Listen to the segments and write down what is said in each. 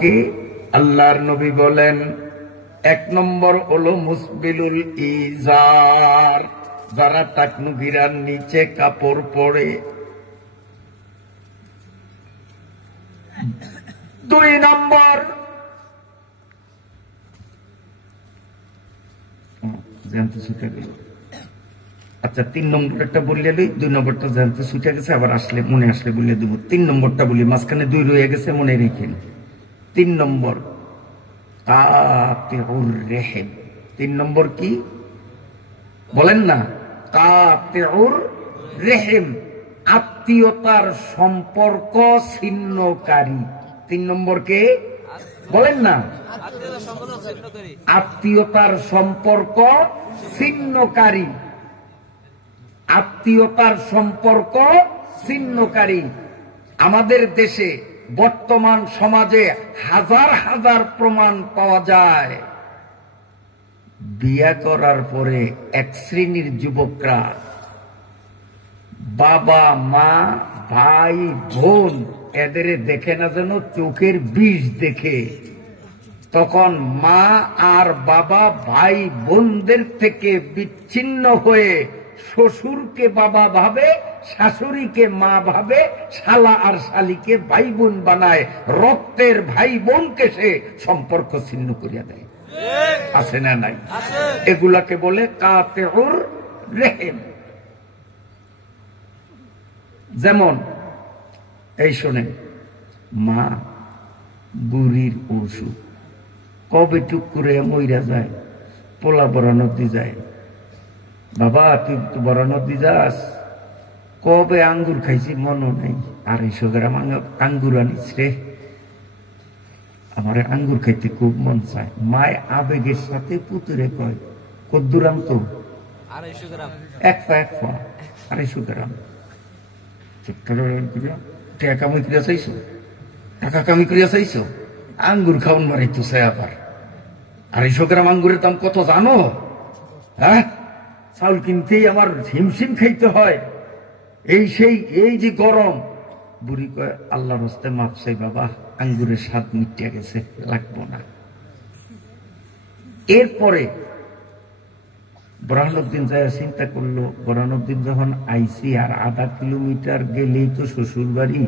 কি? আল্লাহর নবী বলেন 1 নম্বর হলো মুসবিলুল ইজার, যারা টাকনু গিরার নিচে কাপড় পরে। 2 নম্বর জানতে ছুটে গেল। আচ্ছা 3 নম্বরটা বললে 2 নম্বরটা জানতে ছুটে গেছে, আবার আসলে মনে আসলে বলে দেবো। 3 নম্বরটা বলি, মাঝখানে 2 রয়ে গেছে, মনে রেখেন। 3 নম্বর কাতিউর রেহেম। 3 নম্বর কি বলেন না? কাতিউর রেহেম, আত্মীয়তার সম্পর্ক ছিন্নকারী। 3 নম্বর কে বলেন না? আত্মীয়তার সম্পর্ক ছিন্নকারী। আত্মীয়তার সম্পর্ক ছিন্নকারী। আমাদের দেশে বর্তমান সমাজে হাজার হাজার প্রমাণ পাওয়া যায়। বিয়ে করার পরে এক শ্রেণীর যুবকরা বাবা মা ভাই বোন এদের দেখে না যেন চোখের বিষ দেখে, তখন মা আর বাবা ভাই বোনদের থেকে বিচ্ছিন্ন হয়ে শ্বশুরকে বাবা ভাবে, শাশুড়িকে মা ভাবে, শালা আর শালিকে ভাই বোন বানায়, রক্তের ভাই বোনকে সে সম্পর্ক ছিন্ন করিয়া দেয়। আছে না নাই? এগুলাকে বলে কাতিউর রেহেম। যেমন এই শোনেন, মা বুড়ির অসুখ, কবে টুক করে মইরা যায়, পোলা বড় নদী যায়। বাবা তুই তো বড় নদী যাস, কবে আঙ্গুর খাইছি মনে নেই, 250 গ্রাম আঙ্গুর আনিস রে, আমার আঙ্গুর খাইতে খুব মন চায়। মায় আবেগের সাথে পুতুরে কয় কদ্দুর আনতো? 250 গ্রাম। 250 গ্রাম। টাকা কামি করিয়া চাইছো, টাকা কামি করিয়া চাইছো, আঙ্গুর খাওন মারাইতো চাই। আবার 250 গ্রাম আঙ্গুরের দাম কত জানো? হ্যাঁ, চাউল কিনতেই আমার হিমশিম খাইতে হয়। এই যে গরম। বুড়ি কয় আল্লাহর হস্তে মাপ চাই বাবা, আঙ্গুরের স্বাদ মিটিয়া গেছে, লাগবো না। এরপরে বুরহানুদ্দিন যায় চিন্তা করলো, বুরহানুদ্দিন যখন আইসি আর 1/2 কিলোমিটার গেলেই তো শ্বশুর বাড়ি,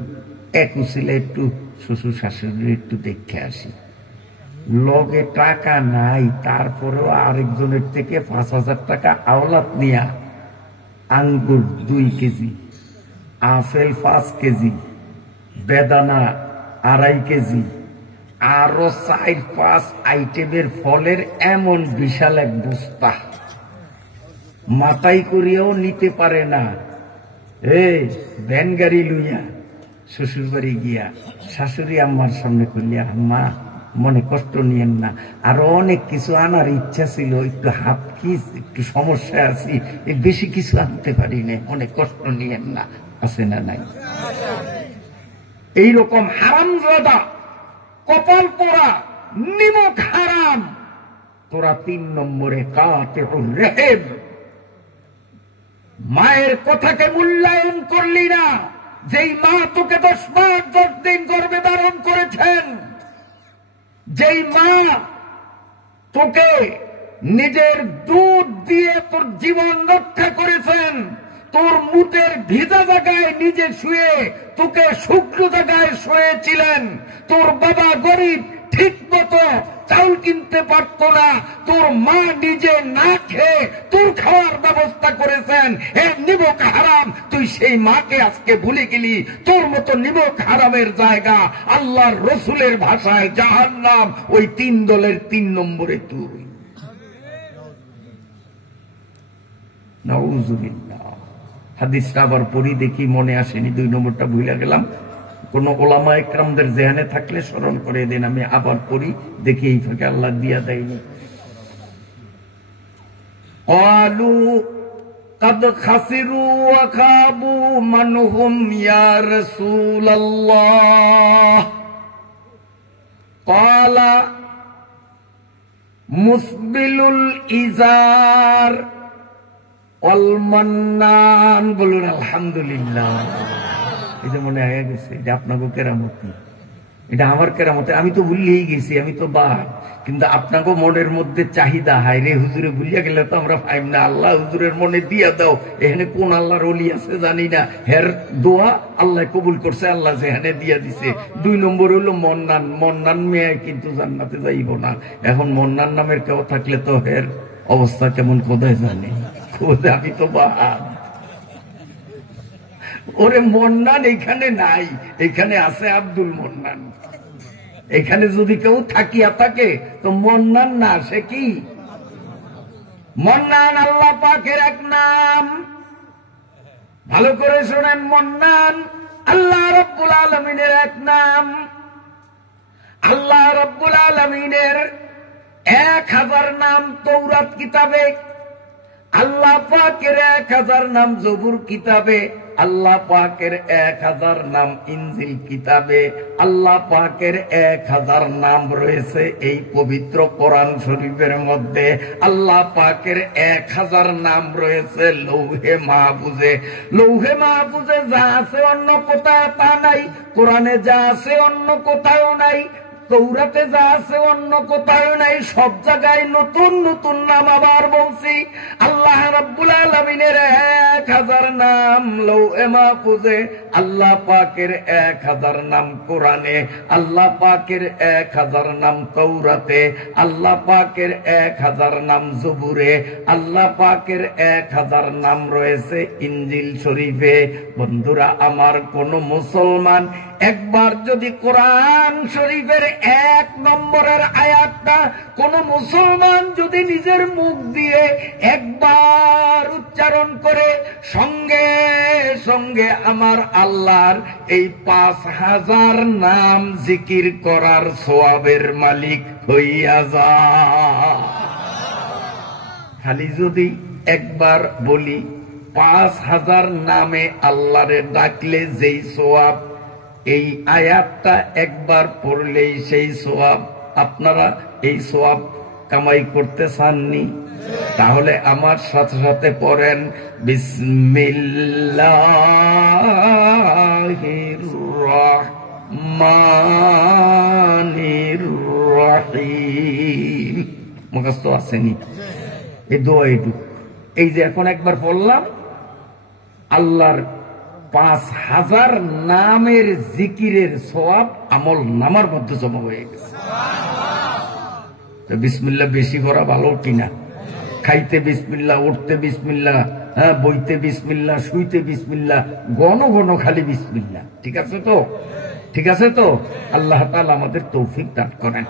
এক উচিলে একটু শ্বশুর শাশুড়ি একটু দেখে আসি। লগে টাকা নাই, তারপরেও আরেকজনের থেকে 5000 টাকা আওলাদ নিয়া আঙ্গুর 2 কেজি, আপেল 5 কেজি, বেদানা 2.5 কেজি, আরো 4-5 আইটেমের ফলের এমন বিশাল এক বস্তা মাথায় করিয়াও নিতে পারে না। ভ্যান গাড়ি লইয়া শ্বশুর বাড়ি গিয়া শাশুড়ি আম্মার সামনে করিয়া, আম্মা মনে কষ্ট নিয়েন না, আরো অনেক কিছু আনার ইচ্ছা ছিল, একটু হাত কি একটু সমস্যা আছি, বেশি কিছু আনতে পারি না, মনে কষ্ট নিয়েন না। আছে না নাই? এইরকম হারামজাদা, কপাল পোড়া, নিমক হারাম, তোরা 3 নম্বরে কাতিউর রেহেম। মায়ের কথাকে মূল্যায়ন করলি না। যেই মা তোকে 10 মাস 10 দিন গর্ভে ধারণ করেছেন, যেই মা তোকে নিজের দুধ দিয়ে তোর জীবন রক্ষা করেছেন, তোর মুতের ভিজা জায়গায় নিজে শুয়ে তোকে শুকনো জায়গায় শুয়েছিলেন, তোর বাবা গরিব, ঠিক মতো চাউল কিনতে পারত না, তোর মা নিজে না খেয়ে তোর খাওয়ার ব্যবস্থা করেছেন, নিমক হারাম। তুই সেই মাকে আজকে ভুলে গেলি। তোর মতো নিমক হারামের জায়গা আল্লাহর রসুলের ভাষায় জাহান্নাম। ওই 3 দলের 3 নম্বরে তুই। নাউযুবিল্লাহ। হাদিসটা আবার পড়ি, দেখি মনে আসেনি, 2 নম্বরটা ভুলে গেলাম। কোন ওলামা ইকরামদের জেহানে থাকলে স্মরণ করে দেন, আমি আবার পড়ি, দেখি এই ফাঁকে আল্লাহ দিয়া দেয়নি। ক্বালু قد خسروا وخابوا من هم يا رسول الله قال مسبل الإزار والمنان বলুন আলহামদুলিল্লাহ। এই যে মনে হয়ে গেছে যে আপনাকে কেরামতি, এটা আমার কেরামতে। আমি তো ভুলিয়েই গেছি, আমি তো বাদ, কিন্তু আপনাকে মনের মধ্যে চাহিদা, হায় রে হুজুরে ভুলিয়া গেলে তো আমরা পাইম না। আল্লাহ হুজুরের মনে দিয়া দাও। এখানে কোন আল্লাহর ওলি আছে জানি না, হের দোয়া আল্লাহ কবুল করছে, আল্লাহ যেখানে দিয়া দিছে। 2 নম্বর হলো মন্নান। মন্নান মেয়ে কিন্তু জান্নাতে যাইব না। এখন মন্নান নামের কেউ থাকলে তো হের অবস্থা কেমন কোথায় জানে। আমি তো বাদ। ওরে মন্নান এখানে নাই, এখানে আছে আব্দুল মন্নান। এখানে যদি কেউ থাকিয়া থাকে তো মন্নান না, সে কি মন্নান আল্লাহ পাকের এক নাম। ভালো করে শোনেন, মন্নান আল্লাহ রাব্বুল আলামিনের এক নাম। আল্লাহ রাব্বুল আলামিনের 1000 নাম তৌরাত কিতাবে, আল্লাহ পাকের 1000 নাম জবুর কিতাবে, আল্লাহ পাকের 1000 নাম ইনজিল কিতাবে, আল্লাহ পাকের 1000 নাম রয়েছে এই পবিত্র কোরআন শরীফের মধ্যে। আল্লাহ পাকের 1000 নাম রয়েছে লৌহে মাহফুজে। লৌহে মাহফুজে যা আছে অন্য কোথাও তা নাই, কোরআনে যা আছে অন্য কোথাও নাই, তৌরাতে যা আছে অন্য কোথাও নাই। সব জায়গায় নতুন নতুন নাম আবার বলছি। আল্লাহ রাব্বুল আলামিনের 1000 নাম লৌহে মাহফুজে, আল্লাহ পাকের 1000 নাম কোরআনে, আল্লাহ পাকের 1000 নাম তৌরাতে, আল্লাহ পাকের 1000 নাম জবুরে, আল্লাহ পাকের 1000 নাম রয়েছে ইনজিল শরীফে। বন্ধুরা আমার, কোন মুসলমান একবার যদি কোরআন শরীফের 1 নম্বরের আয়াতটা কোন মুসলমান যদি নিজের মুখ দিয়ে একবার উচ্চারণ করে, সঙ্গে সঙ্গে আমার আল্লাহর এই 5000 নাম জিকির করার সওয়াবের মালিক হইয়া যায়। খালি যদি একবার বলি 5000 নামে আল্লাহরে ডাকলে যেই সওয়াব, এই আয়াতটা একবার পড়লেই সেই সওয়াব। আপনারা এই সওয়াব কামাই করতে চাননি? তাহলে আমার সাথে সাথে পড়েন বিসমিল্লাহির রহমানির রহিম। মুখস্থ আসেনি এই দোয়া এইটুক। এই যে এখন একবার পড়লাম, আল্লাহর 5000 নামের জিকিরের সওয়াব আমল নামার মধ্যে জমা হয়ে গেছে। বিসমিল্লাহ বেশি করা ভালো কিনা? খাইতে বিসমিল্লাহ, উঠতে বিসমিল্লাহ, বইতে বিসমিল্লাহ, শুইতে বিসমিল্লাহ, ঘন ঘন খালি বিসমিল্লাহ। ঠিক আছে তো? ঠিক আছে তো? আল্লাহ তাআলা আমাদের তৌফিক দান করেন।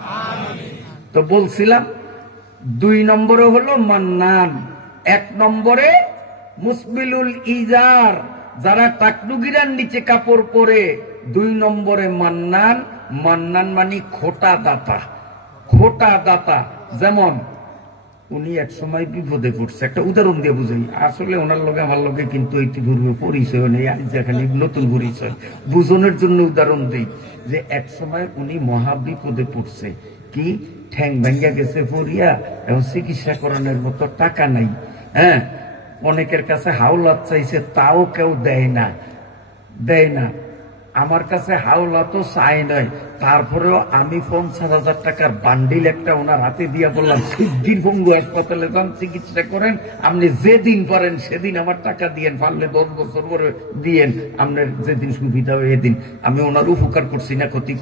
তো বলছিলাম 2 নম্বরে হলো মান্নান, 1 নম্বরে মুসবিলুল ইজার, যারা টাকলুগিরার নিচে কাপড় পরে। 2 নম্বরে মান্নান। মান্নান মানে খোটা দাতা। খোটা দাতা, যেমন উনি এক সময় বিপদে পড়ছে। একটা উদাহরণ দিয়ে বুঝাই। আসলে ওনার লগে আমার লগে কিন্তু ইতিপূর্বে পরিচয় নেই, আজ যেখানে নতুন পরিচয় বুঝনের জন্য উদাহরণ দিই যে এক সময় উনি মহা বিপদে পড়ছে। কি ঠ্যাং ভাঙ্গা গেছে পড়িয়া, এবং চিকিৎসা করানোর মতো টাকা নাই। অনেকের কাছে হাওলাত চাইছে, তাও কেউ দেয় না। আমার কাছে হাওলা তো চাই নাই, তারপরেও আমি 50,000 টাকার বান্ডিল একটা ওনার হাতে দিয়া বললাম, সিদ্ধির বঙ্গু হাসপাতালে যান, চিকিৎসা করেন, আপনি যেদিন পারেন সেদিন আমার টাকা দিয়েন, পারলে 10 বছর পরে দিয়েন, আপনার যেদিন সুবিধা হয় এদিন। আমি ওনার উপকার করছি না ক্ষতি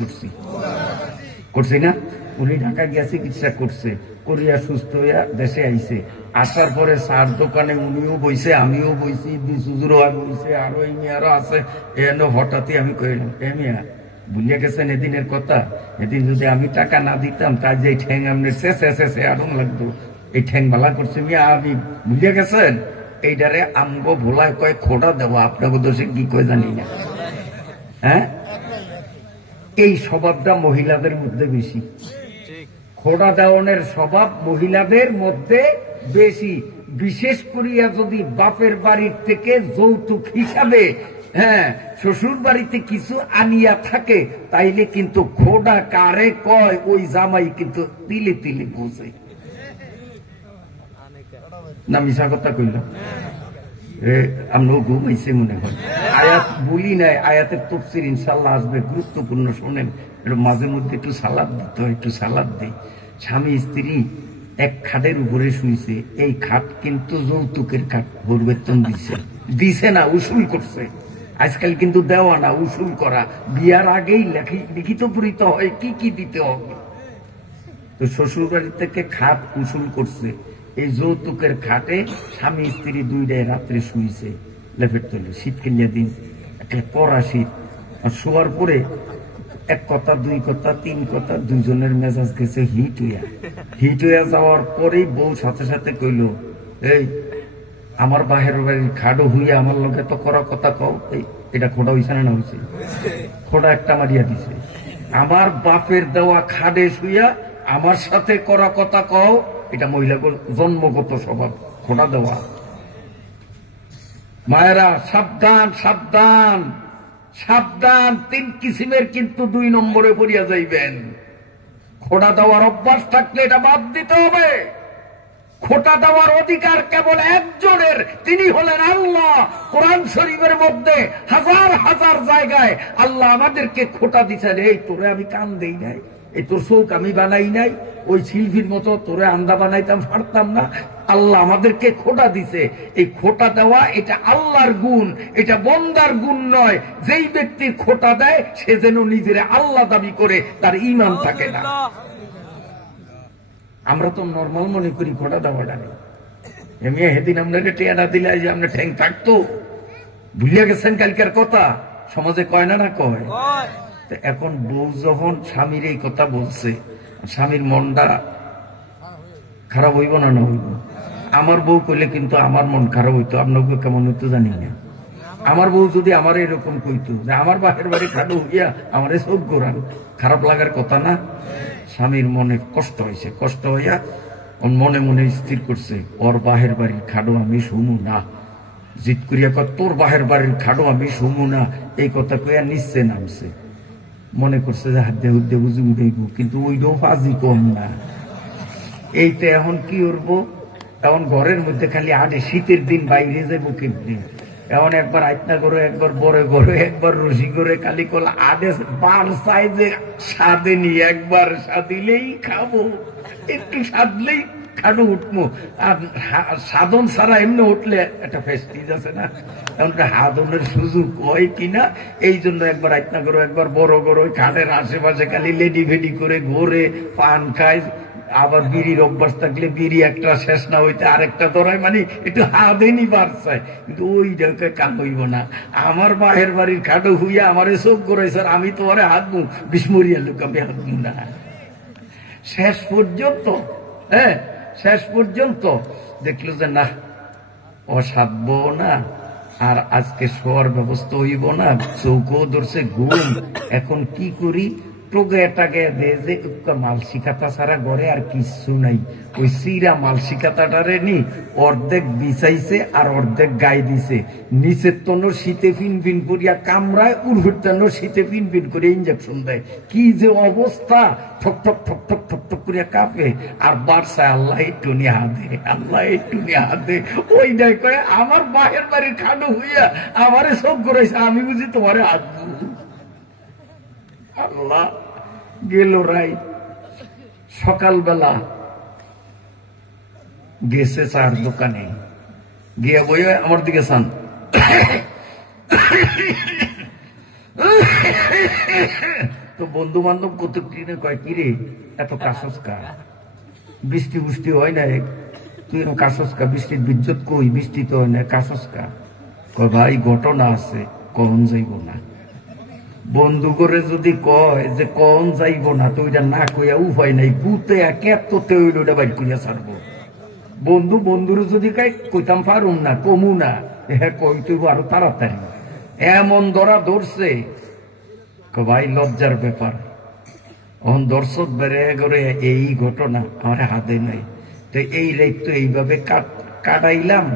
করছি না? উনি ঢাকা গিয়া চিকিৎসা করছে, করিয়া সুস্থ হইয়া দেশে আইছে। আসার পরে চার দোকানে উনিও বইছে, আমিও বইছি, বিশুজুরও বইছে, আরো এই মেয়ারও আছে। এনে হঠাৎই আমি কইলাম, মিয়া ভুলিয়া গেছেন এদিনের কথা? এদিন যদি আমি টাকা না দিতাম, তার যে ঠ্যাং আপনার শেষে আরম লাগতো। এই ঠ্যাং ভালা করছে মিয়া, আমি ভুলিয়া গেছেন? এইটারে আমগো ভোলায় কয় খোটা দেবো, আপনাকে দোষে কি কয় জানি না। এই স্বভাবটা মহিলাদের মধ্যে বেশি। খোড়া দেওয়ানের স্বভাব মহিলাদের মধ্যে বেশি। বিশেষ করিয়া যদি বাপের বাড়ির থেকে যৌতুক হিসাবে শ্বশুর বাড়িতে কিছু আনিয়া থাকে, তাইলে কিন্তু খোড়া কারে কয় ওই জামাই কিন্তু তিলে তিলে বোঝে না। মিশা কথা কইল? আমরাও ঘুমাইছে মনে হয়। আয়াত বলি নাই, আয়াতের তফসির ইনশাল্লাহ আসবে, গুরুত্বপূর্ণ শোনেন। মাঝে মধ্যে একটু সালাদ দিতে হয়, একটু সালাদ দেই। স্বামী স্ত্রী এক খাটের উপরে শুইছে, এই খাট কিন্তু যৌতুকের খাট, ভোর বেতন দিছে না, উসুল করছে। আজকাল কিন্তু দেওয়া না, উসুল করা। বিয়ার আগেই লিখিত পরিত হয় কি কি দিতে হবে। তো শ্বশুর বাড়ি থেকে খাট উসুল করছে, এই যৌতুকের খাটে স্বামী স্ত্রী দুইটাই রাত্রে শুইছে লেপের তলে। শীত কিনিয়া দিন, একটা কড়া শীত। আর শোয়ার পরে এক কথা, দুই কথা, তিন কথা, দুইজনের মেজাজ গেছে হিট হইয়া যাওয়ার পরেই বউ সাথে সাথে কইল, এই আমার বাহের বাড়ির খাডো হইয়া আমার লোকে তো করা কথা কও। এটা খোঁড়া হইছে না হইছে? খোঁড়া একটা মারিয়া দিছে। আমার বাপের দেওয়া খাডে শুইয়া আমার সাথে করা কথা কও, এটা মহিলাগুলো জন্মগত স্বভাব, খোঁড়া দেওয়া। মায়েরা সাবধান, সাবধান, সাবধান। 3 কিসিমের কিন্তু 2 নম্বরে পড়িয়া যাইবেন। খোঁড়া দেওয়ার অভ্যাস থাকলে এটা বাদ দিতে হবে। খোঁটা দেওয়ার অধিকার কেবল একজনের, তিনি হলেন আল্লাহ। কোরআন শরীফের মধ্যে হাজার হাজার জায়গায় আল্লাহ আমাদেরকে খোঁটা দিচ্ছেন। এই তোরে আমি কান দেই নাই, এই তোর চোখ আমি বানাই নাই, ওই শিল্পীর মতো তোরে আন্দা বানাইতাম পারতাম না। আল্লাহ আমাদেরকে খোঁটা দিছে। এই খোঁটা দেওয়া এটা আল্লাহর গুণ, এটা বন্দার গুণ নয়। যেই ব্যক্তির খোঁটা দেয় সে যেন নিজের আল্লাহ দাবি করে, তার ঈমান থাকে না। আমরা তো নর্মাল মনে করি খোঁটা দেওয়াটা নেই। এমনি সেদিন আপনাকে টেয়ারা দিলে যে আমরা ঠ্যাং থাকতো, ভুলিয়া গেছেন কালকার কথা। সমাজে কয় না, না কয়? এখন বউ যখন স্বামীর এই কথা বলছে, স্বামীর মনটা খারাপ হইব না? না হইব? আমার বউ কইলে কিন্তু আমার মন খারাপ হইতো, আপনাকে কেমন হইতো জানি না। আমার বউ যদি আমার এরকম কইতো যে আমার বাপের বাড়ি খাটো হইয়া আমার চোখ গোড়ান, খারাপ লাগার কথা না? স্বামীর মনে কষ্ট হয়েছে, কষ্ট হইয়া মনে মনে স্থির করছে, ওর বাহের বাড়ির খাডো আমি শুনু না। জিদ করিয়া কয়, তোর বাহের বাড়ির খাডো আমি শুনু না। এই কথা কইয়া নিচে নামছে। মনে করছে যে হাত দিয়ে হুদ্দে বুঝি উঠেইব, কিন্তু ওইটাও ফাজি কম না। এইটা এখন কি করবো? এখন ঘরের মধ্যে খালি আটে, শীতের দিন বাইরে যাবো কেমনি? এখন একবার আইতনা করে, একবার বড় করে, একবার রশি করে, খালি কলা আডে বার সাইজে স্বাদে নিয়ে একবার সাদিলেই খাবো, একটু সাদলেই খাডো উঠবো। আর সাধন ছাড়া এমনি উঠলে একটা ফেস্টিজ আছে না, এমন হাদনের সুযোগ হয় কিনা, এই জন্য একবার আইতনা করো, একবার বড় করো, খাটের আশেপাশে খালি লেডি ভেডি করে ঘোরে, পান খায়। আবার বিড়ির অভ্যাস থাকলে বিড়ি একটা শেষ না হইতে আরেকটা ধরায়, মানে একটু হাদেনি বার চায়, কিন্তু ওই জায়গায় কাম হইব না। আমার বাহের বাড়ির খাটো হইয়া আমারে চোখ করাই, স্যার আমি তোমারে হাতবো, বিস্মরিয়া লোক আমি হাতবো না। শেষ পর্যন্ত, হ্যাঁ শেষ পর্যন্ত দেখলো যে না, ও সাধবো না, আর আজকে শোয়ার ব্যবস্থা হইব না, চৌকও ধরছে ঘুম। এখন কি করি? টোগে দে যে মাল শিকাতা ছাড়া ঘরে আর কিচ্ছু নাই। ওই সিরা মাল শিকাতাটারে নি অর্ধেক বিছাইছে আর অর্ধেক গায়ে দিছে। নিচের তনো শীতে ফিন ফিন করিয়া কামড়ায়, উর্হুর তনো শীতে ফিন ফিন করে ইঞ্জেকশন দেয়। কি যে অবস্থা! ঠক ঠক ঠক ঠক ঠক ঠক করিয়া কাঁপে আর বাড়ছায়, আল্লাহ একটু নিয়ে হাতে, আল্লাহ একটু নিয়ে হাতে। ওই দেখ আমার বাহের বাড়ির খাটো হইয়া আমারে সব করেছে, আমি বুঝি তোমারে হাত। আল্লাহ গেল রাই। সকালবেলা গেছে চার দোকানে, গিয়ে বইয়ে আমার দিকে চান, তো বন্ধু বান্ধব কত কিনে কয়, কিরে এত কাসস্কা, বৃষ্টি বুষ্টি হয় না, তুই কাসস্কা, বৃষ্টির বিদ্যুৎ কই, বৃষ্টি তো হয় না, কাসস্কা। কয় ভাই ঘটনা আছে, কখন যাইব না। বন্ধু করে যদি কয় যে কখন যাইব না, তো ওইটা না কইয়া উপায় নাই, পুতে কেতে হইল ওইটা বাইর করিয়া ছাড়বো। বন্ধু বন্ধুর যদি কইতাম পারুম না, কমু না, হ্যাঁ কইতেইব আরো তাড়াতাড়ি। এমন ধরা ধরছে, ভাই লজ্জার ব্যাপার। এখন দর্শক বেড়ে করে এই ঘটনা আমার হাতে নাই, তো এই রাত তো এইভাবে কাটাইলাম,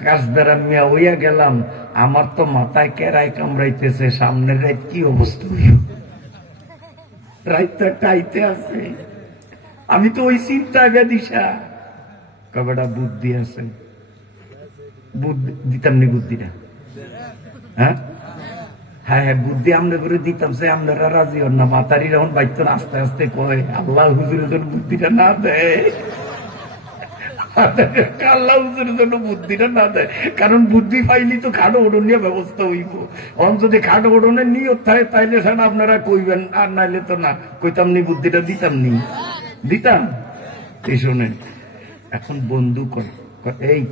কাজ বেড়া মিয়া হইয়া গেলাম। আমার তো মাথায় কেরায় কামড়াইতেছে, সামনের রাত কি অবস্থা হইল, রাতটা টাইতে আছে। আমি তো ওই চিন্তায় বেদিশা। কবেটা বুদ্ধি আছে, দিতাম নি বুদ্ধিটা? হ্যাঁ হ্যাঁ হ্যাঁ, বুদ্ধি আমরা করে দিতাম, সে আপনারা রাজি হন না। মাতারি যখন বাইতো আস্তে আস্তে কয় আল্লাহ হুজুরের জন্য বুদ্ধিটা না দেয়, আল্লাহ হুজুরের জন্য বুদ্ধিটা না দেয়, কারণ বুদ্ধি পাইলি তো খাটো ওড়নের ব্যবস্থা হইব। অন যদি খাটো ওড়নের নিয়ত থাকে তাইলে সেটা আপনারা কইবেন, আর নাইলে তো না কইতাম নি, বুদ্ধিটা দিতাম নি, দিতাম। এই শোনেন, এখন বন্ধু এই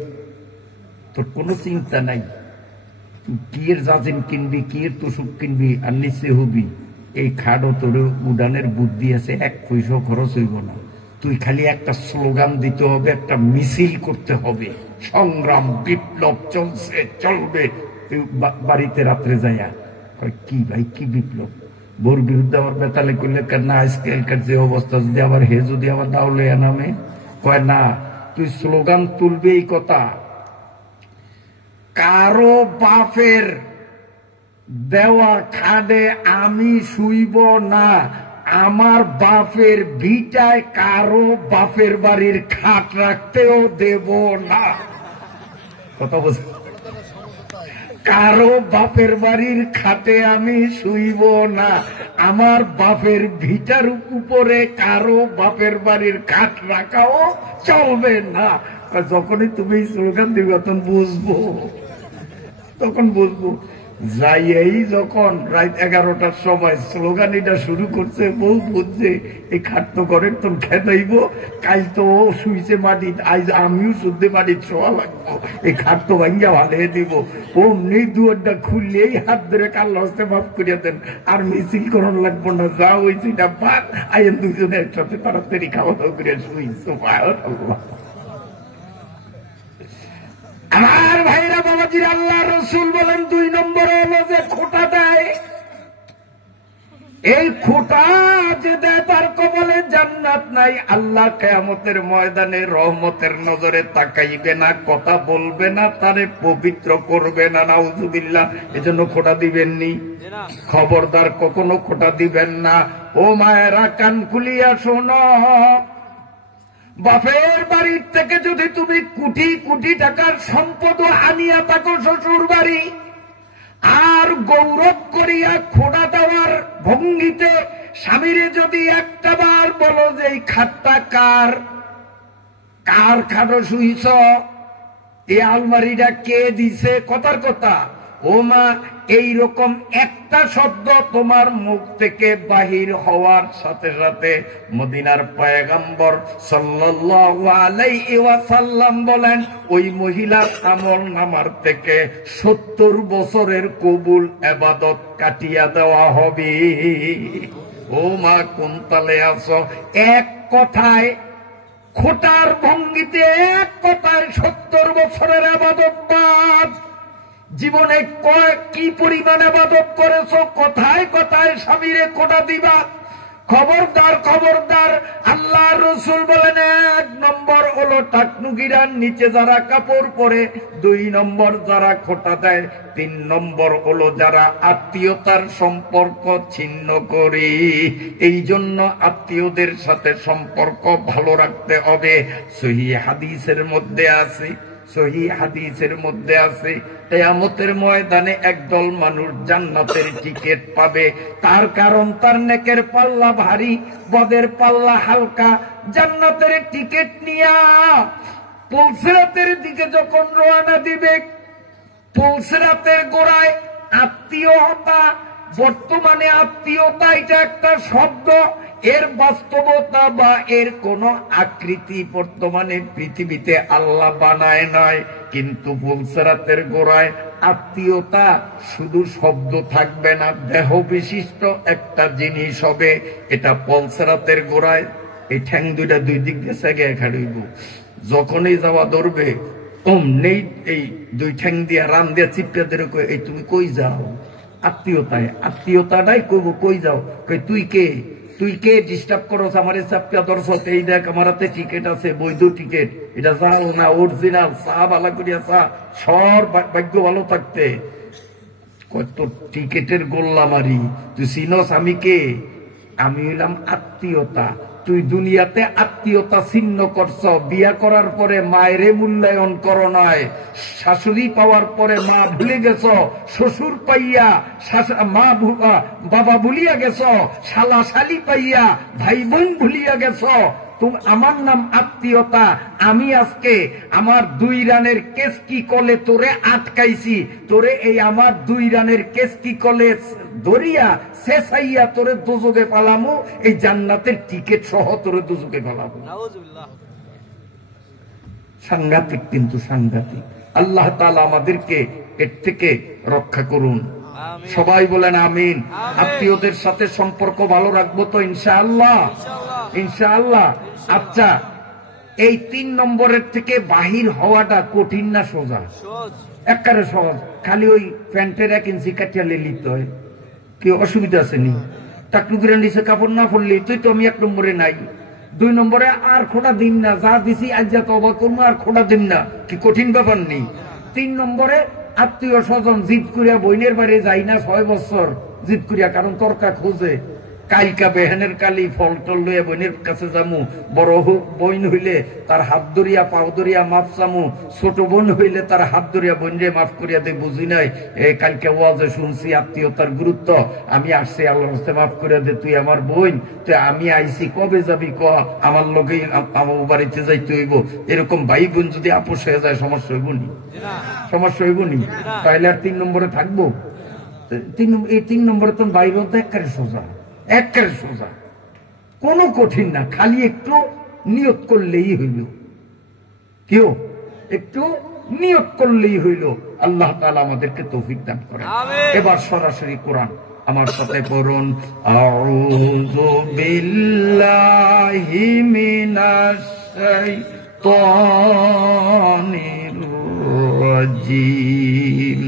তোর কোনো চিন্তা নাই, কিয়ের জাজিম কিনবি, কিয়ের তোষক কিনবি, আর নিচে হবি, এই খাড়ো তোর উড়ানের বুদ্ধি আছে, 1 পয়সা খরচ হইব না। তুই খালি একটা স্লোগান দিতে হবে, একটা মিছিল করতে হবে, সংগ্রাম বিপ্লব চলছে, চলবে। বাড়িতে রাত্রে যাইয়া কয় কি ভাই, কি বিপ্লব? বোর বিরুদ্ধে আমার বেতালে করলে না, আজকালকার যে অবস্থা যদি আবার হে যদি আবার দাউলে নামে, কয় না, তুই স্লোগান তুলবে এই কথা, কারো বাপের দেওয়া খাডে আমি শুইব না, আমার বাপের ভিটায় কারো বাপের বাড়ির খাট রাখতেও দেব না। কথা বলছি, কারো বাপের বাড়ির খাটে আমি শুইব না, আমার বাপের ভিটার উপরে কারো বাপের বাড়ির খাট রাখাও চলবে না। যখনই তুমি স্লোগান দিবে তখন বুঝবো, তখন বুঝবো। যাই যখন রাত 11টার সময় স্লোগান এটা শুরু করছে, বউ বুঝছে এই খাট্য ঘরের তো খেদাইব, কাল তো শুইছে মাটি, আজ আমিও শুদ্ধে মাটি ছোঁয়া লাগবো, এই খাট্য ভাঙ্গা ভালিয়ে দিব। অমনি দুয়ারটা খুললেই হাত ধরে কাল্লা হস্তে মাফ করিয়া দেন, আর মিছিল করন লাগবো না, যা হয়েছে না বাদ, আইন দুজনে একসাথে তাড়াতাড়ি খাওয়া দাওয়া করে শুইছো। আমার ভাইরা বাবাজির, আল্লাহ রসুল বলেন 2 নম্বরে হলো যে খোটা দেয়। এই খোটা যে দেয় তার কপালে জান্নাত নাই। আল্লাহ কিয়ামতের ময়দানে রহমতের নজরে তাকাইবে না, কথা বলবে না, তারে পবিত্র করবে না। নাউজুবিল্লাহ। এজন্য খোটা দিবেননি, খবরদার কখনো খোটা দিবেন না। ও মায়েরা, কান খুলিয়া শোনো, বাপের বাড়ির থেকে যদি তুমি কোটি কোটি টাকার সম্পদ আনিয়া থাকো শ্বশুর বাড়ি, আর গৌরব করিয়া খোটা দেওয়ার ভঙ্গিতে স্বামীরে যদি একটা বার বলো যে এই খাটটা কার, কার খাটো শুইছ, এই আলমারিটা কে দিছে, কথার কথা, ও মা, এইরকম একটা শব্দ তোমার মুখ থেকে বাহির হওয়ার সাথে সাথে মদিনার পয়গম্বর সাল্লাল্লাহু আলাইহি ওয়াসাল্লাম বলেন, ওই মহিলার আমল নামার থেকে 70 বছরের কবুল ইবাদত কাটিয়া দেওয়া হবে। ও মা, কোন তালে আছো? এক কথায়, খোটার ভঙ্গিতে এক কথায় 70 বছরের ইবাদত বাদ। জীবনে কি পরিমাণ ইবাদত করেছো, কথায় কথায় স্বামীরে খোটা দিবা। খবরদার, খবরদার। আল্লাহ রসুল বলেন, 1 নম্বর হলো টাকনুগিরার নিচে যারা কাপড় পরে, 2 নম্বর যারা খোটা দেয়, 3 নম্বর হলো যারা আত্মীয়তার সম্পর্ক ছিন্ন করে। এই জন্য আত্মীয়দের সাথে সম্পর্ক ভালো রাখতে হবে। সহিহ হাদিসের মধ্যে আছে, সহিহ হাদিসের মধ্যে আছে, কিয়ামতের ময়দানে একদল মানুষ জান্নাতের টিকিট পাবে। তার কারণ তার নেকের পাল্লা ভারী, বদের পাল্লা হালকা। জান্নাতের টিকিট নিয়া পুলসিরাতের দিকে যখন রওনা দিবে, পুলসিরাতের গোড়ায় আত্মীয়তা, বর্তমানে আত্মীয়তা এটা একটা শব্দ, এর বাস্তবতা বা এর কোন আকৃতি বর্তমানে পৃথিবীতে আল্লাহ বানায় নয়। কিন্তু পুলসিরাতের গোড়ায় আত্মীয়তা শুধু শব্দ থাকবে না, দেহ বিশিষ্ট একটা জিনিস হবে। এটা পুলসিরাতের গোড়ায় এই ঠ্যাং দুইটা 2 দিক দিয়ে সেগে খাড়িব, যখনই যাওয়া ধরবে অমনি এই 2 ঠ্যাং দিয়া রান দিয়া চিপটা ধরে কই, এই তুমি কই যাও? আত্মীয়তায়, আত্মীয়তাটাই কইব, কই যাও? কই তুই কে, তুই কে ডিস্টার্ব করছ আমারে চাপটা ধরছ? এই দেখ আমার হাতে টিকিট আছে, বৈধ টিকিট, এটা যাও না অরিজিনাল, চা ভালো করিয়া চা, সর ভাগ্য ভালো থাকতে। কত টিকিটের গোল্লা মারি, তুই চিনস আমি কে? আমি হইলাম আত্মীয়তা। তুই দুনিয়াতে আত্মীয়তা ছিন্ন করছ, বিয়া করার পরে মায়েরে মূল্যায়ন করো নয়, শাশুড়ি পাওয়ার পরে মা ভুলে গেছ, শ্বশুর পাইয়া বাবা ভুলিয়া গেছ, শালা শালি পাইয়া ভাই বোন ভুলিয়া গেছ। আমার নাম আত্মীয়তা। আমি আজকে আমার 2 রানের কেসকি কলে তোরে আটকাইছি, তোরে এই আমার 2 রানের কেসকি কলে ধরিয়া শেষাইয়া তোরে দোজকে পালামো, এই জান্নাতের টিকিট সহ তোরে দোজকে পালাবো। সাংঘাতিক, কিন্তু সাংঘাতিক। আল্লাহ তাআলা আমাদেরকে এর থেকে রক্ষা করুন। সবাই বলেন আমিন। আত্মীয়দের সাথে সম্পর্ক ভালো রাখবো তো ইনশাআল্লাহ, ইনশাআল্লাহ। আচ্ছা, এই 3 নম্বরের থেকে বাহির হওয়াটা কঠিন না সোজা? একেবারে সহজ। খালি ওই প্যান্টের 1 ইঞ্চি কাটিয়া লিখতে হয়, কি অসুবিধা আছে নি? টাকটুকুরে নিচে কাপড় না পড়লি তুই তো আমি 1 নম্বরে নাই। 2 নম্বরে আর খোটা দিন না, যা দিছি আজ যা তওবা করবো, আর খোটা দিন না, কি কঠিন ব্যাপার নেই। 3 নম্বরে আত্মীয় স্বজন জিদ করিয়া বইনের বাড়ি যাই না 6 বছর জিদ করিয়া, কারণ তর্কা খোঁজে। কালকা বেহানের কালি ফল টল লইয়া বইনের কাছে যামু, বড় বোন হইলে তার হাত ধরিয়া পাও ধরিয়া মাফ চামু, ছোট বোন হইলে তার হাত ধরিয়া বোনরে মাফ করিয়া দে, বুঝি নাই কালকে ওয়াজে শুনছি আত্মীয়তার গুরুত্ব, আমি আসছি আল্লাহর রাস্তায় মাফ করিয়া দে, তুই আমার বোন, তুই আমি আইছি, কবে যাবি ক, আমার লগেই আমার বাড়িতে যাইতে হইব। এরকম ভাই বোন যদি আপোষ হয়ে যায় সমস্যা হইব নি? সমস্যা হইব নি? তাহলে আর 3 নম্বরে থাকবো? এই 3 নম্বরে তো বাইরে একেবারে সোজা, একেবারে সোজা, কোনো কঠিন না, খালি একটু নিয়ত করলেই হইল। কেউ একটু নিয়ত করলেই হইল। আল্লাহ তাআলা আমাদেরকে তৌফিক দান করেন। এবার সরাসরি কোরআন আমার সাথে পড়ুন। আউযু বিল্লাহি মিনাশ শাইতানির রাজিম।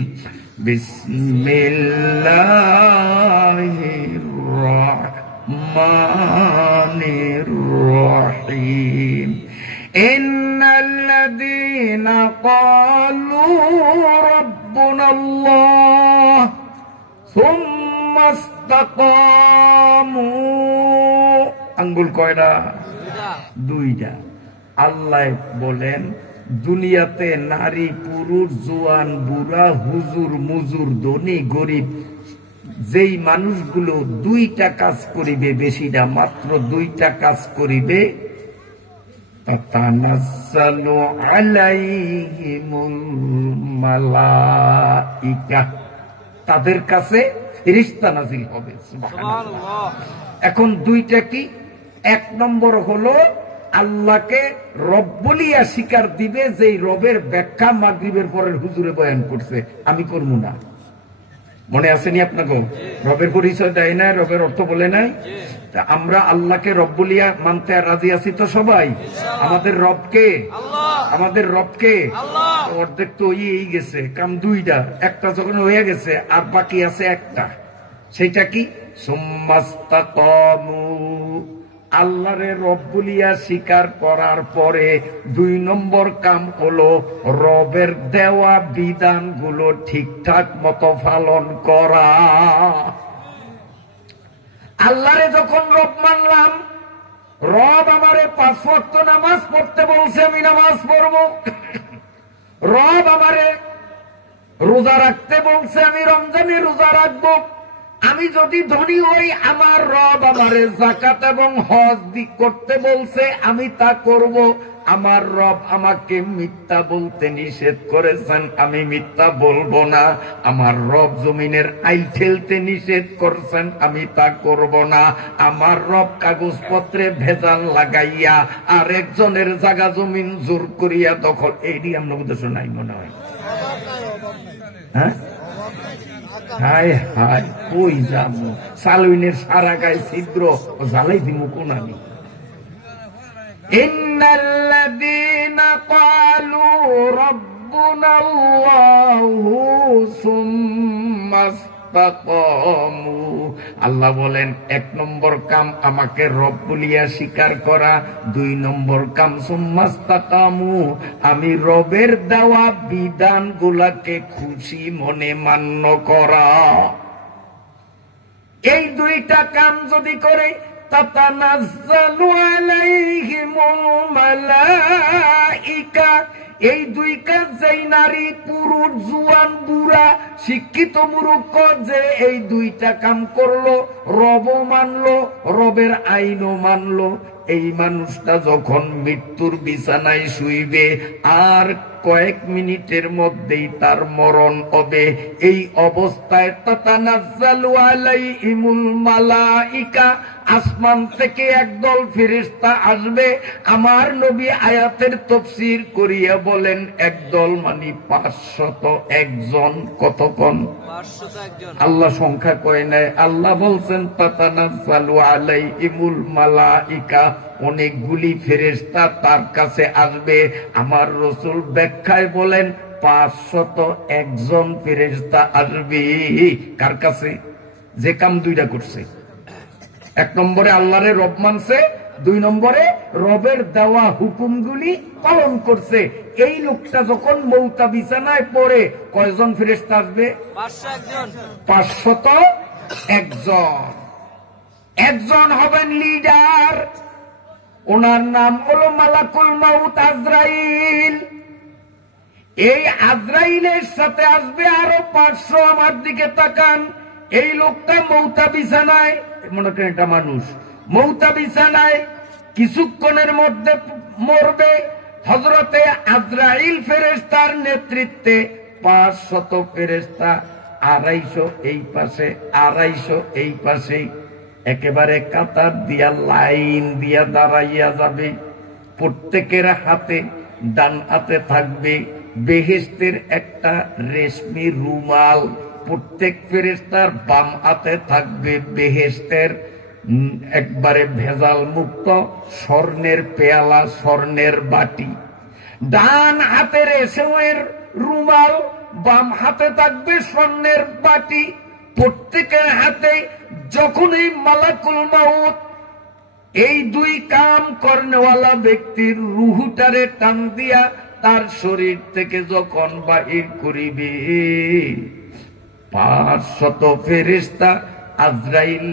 বিসমিল্লাহির রাহমানির রাহিম। ইন্নাল্লাযীনা ক্বালু রাব্বুনাল্লাহ সুম্মা ইসতাকামু। আঙ্গুল কয়টা? 2টা। আল্লাহ বলেন দুনিয়াতে নারী পুরুষ জোয়ান বুড়া হুজুর মুজুর ধনী গরিব যেই মানুষগুলো 2টা কাজ করিবে, বেশিটা মাত্র 2টা কাজ করিবে, তাতানাজ্জালু আলাইহিমুল মালাইকা, তাদের কাছে ফেরেশতা নাজিল হবে। সুবহানাল্লাহ। এখন 2টা কি? 1 নম্বর হলো আল্লাহকে রব বলিয়া স্বীকার দিবে, যে রবের ব্যাখ্যা মাগরিবের পরের হুজুরে বয়ান করছে, আমি করবো না। মনে আসেনি আপনাকে? রবের পরিচয় দেয় না, রবের অর্থ বলে নাই। আমরা আল্লাহকে রব বলিয়া মানতে রাজি আছি তো সবাই? আমাদের রবকে, আমাদের রবকে অর্ধেক তো হয়েই গেছে, কাম 2টা, একটা যখন হয়ে গেছে আর বাকি আছে একটা। সেটা কি? সুম্মাস্তাকামু, আল্লাহরে রব বলিয়া স্বীকার করার পরে 2 নম্বর কাম হলো রবের দেওয়া বিধানগুলো ঠিকঠাক মতো পালন করা। আল্লাহরে যখন রব মানলাম, রব আমারে 5 ওয়াক্ত নামাজ পড়তে বলছে, আমি নামাজ পড়ব। রব আমারে রোজা রাখতে বলছে, আমি রমজানে রোজা রাখবো। আমি যদি ধনী হই, আমার রব আমারে যাকাত এবং হজ করতে বলছে, আমি তা করব। আমার রব আমাকে মিথ্যা বলতে নিষেধ করেছেন, আমি মিথ্যা বলবো না। আমার রব জমিনের আইল ঠেলতে নিষেধ করছেন, আমি তা করব না। আমার রব কাগজপত্রে ভেজাল লাগাইয়া আর একজনের জায়গা জমিন জোর করিয়া দখল, এইটি আমরা উদ্দেশ্য নাই মনে হয়। হ্যাঁ, হায় হায়, কই যাবো? সালুইনের সারা গায়ে ছিদ্র, জ্বালাই দিমু কোন আমি। ইন্নাল্লাযীনা ক্বালু রাব্বুনাল্লাহু সুম্মা ইসতাকামু, আল্লাহ বলেন 1 নম্বর কাম আমাকে রব বলিয়া স্বীকার করা, 2 নম্বর কাম সুম্মা ইসতাকামু, আমি রবের দেওয়া বিধানগুলোকে খুশি মনে মান্য করা। এই 2টা কাম যদি করে তাতানাজ্জালু আলাইহিমুল মালাইকা, এই দুই কাজ যেই নারী পুরুষ জুয়ান বুড়া শিক্ষিত মূর্খ যে এই দুইটা কাম করলো, রব মানলো, রবের আইনও মানলো, এই মানুষটা যখন মৃত্যুর বিছানায় শুইবে আর কয়েক মিনিটের মধ্যেই তার মরণ হবে। এই অবস্থায় তাতানাজ্জালু আলাইহিমুল মালাইকা, আসমান থেকে একদল ফেরেশতা আসবে। আমার নবী আয়াতের তাফসীর করিয়া বলেন একদল মানে 501 জন। কতক্ষণ? 501 আল্লাহ সংখ্যা কয় নাই, আল্লাহ বলছেন তাতানাজ্জালু আলাইহিমুল মালাইকা, অনেকগুলি ফেরেশতা তার কাছে আসবে। আমার রাসূল ব্যাখ্যায় বলেন 501 জন ফেরেশতা আসবে। কার কাছে? যে কাম দুইটা করছে। এক নম্বরে আল্লাহরে রব মানছে, দুই নম্বরে রবের দেওয়া হুকুমগুলি পালন করছে। এই লোকটা যখন মৌতা বিছানায় পড়ে কয়জন ফেরেশতা আসবে? 501 জন। একজন হবেন লিডার, ওনার নাম হলো মালাকুল মাউত আজরাইল। এই আজরাইলের সাথে আসবে আরো 500। আমার দিকে তাকান, এই লোকটা মৌতা বিছানায়, মনে করেন এটা মানুষ, মৌতা বিছানায় কিছুক্ষণের মধ্যে মরবে। হযরতে আজরাইল ফেরেশতার নেতৃত্বে 500 ফেরেশতা, 250 এই পাশে, 250 এই পাশে, একেবারে কাতার দিয়া লাইন দিয়া দাঁড়াইয়া যাবে। প্রত্যেকের হাতে, ডান হাতে থাকবে বেহেশতের একটা রেশমি রুমাল, প্রত্যেক ফেরেশতার বাম হাতে থাকবে বেহেশতের একবারে ভেজাল মুক্ত স্বর্ণের পেয়ালা, স্বর্ণের বাটি। ডান হাতে রেশমের রুমাল, বাম হাতে থাকবে স্বর্ণের বাটি। প্রত্যেকের হাতে যখন এই মালাকুল মাউত এই দুই কাম করনেওয়ালা ব্যক্তির রুহুটারে টান দিয়া তার শরীর থেকে যখন বাহির করিবে, 500 ফেরেশতা আজরাইল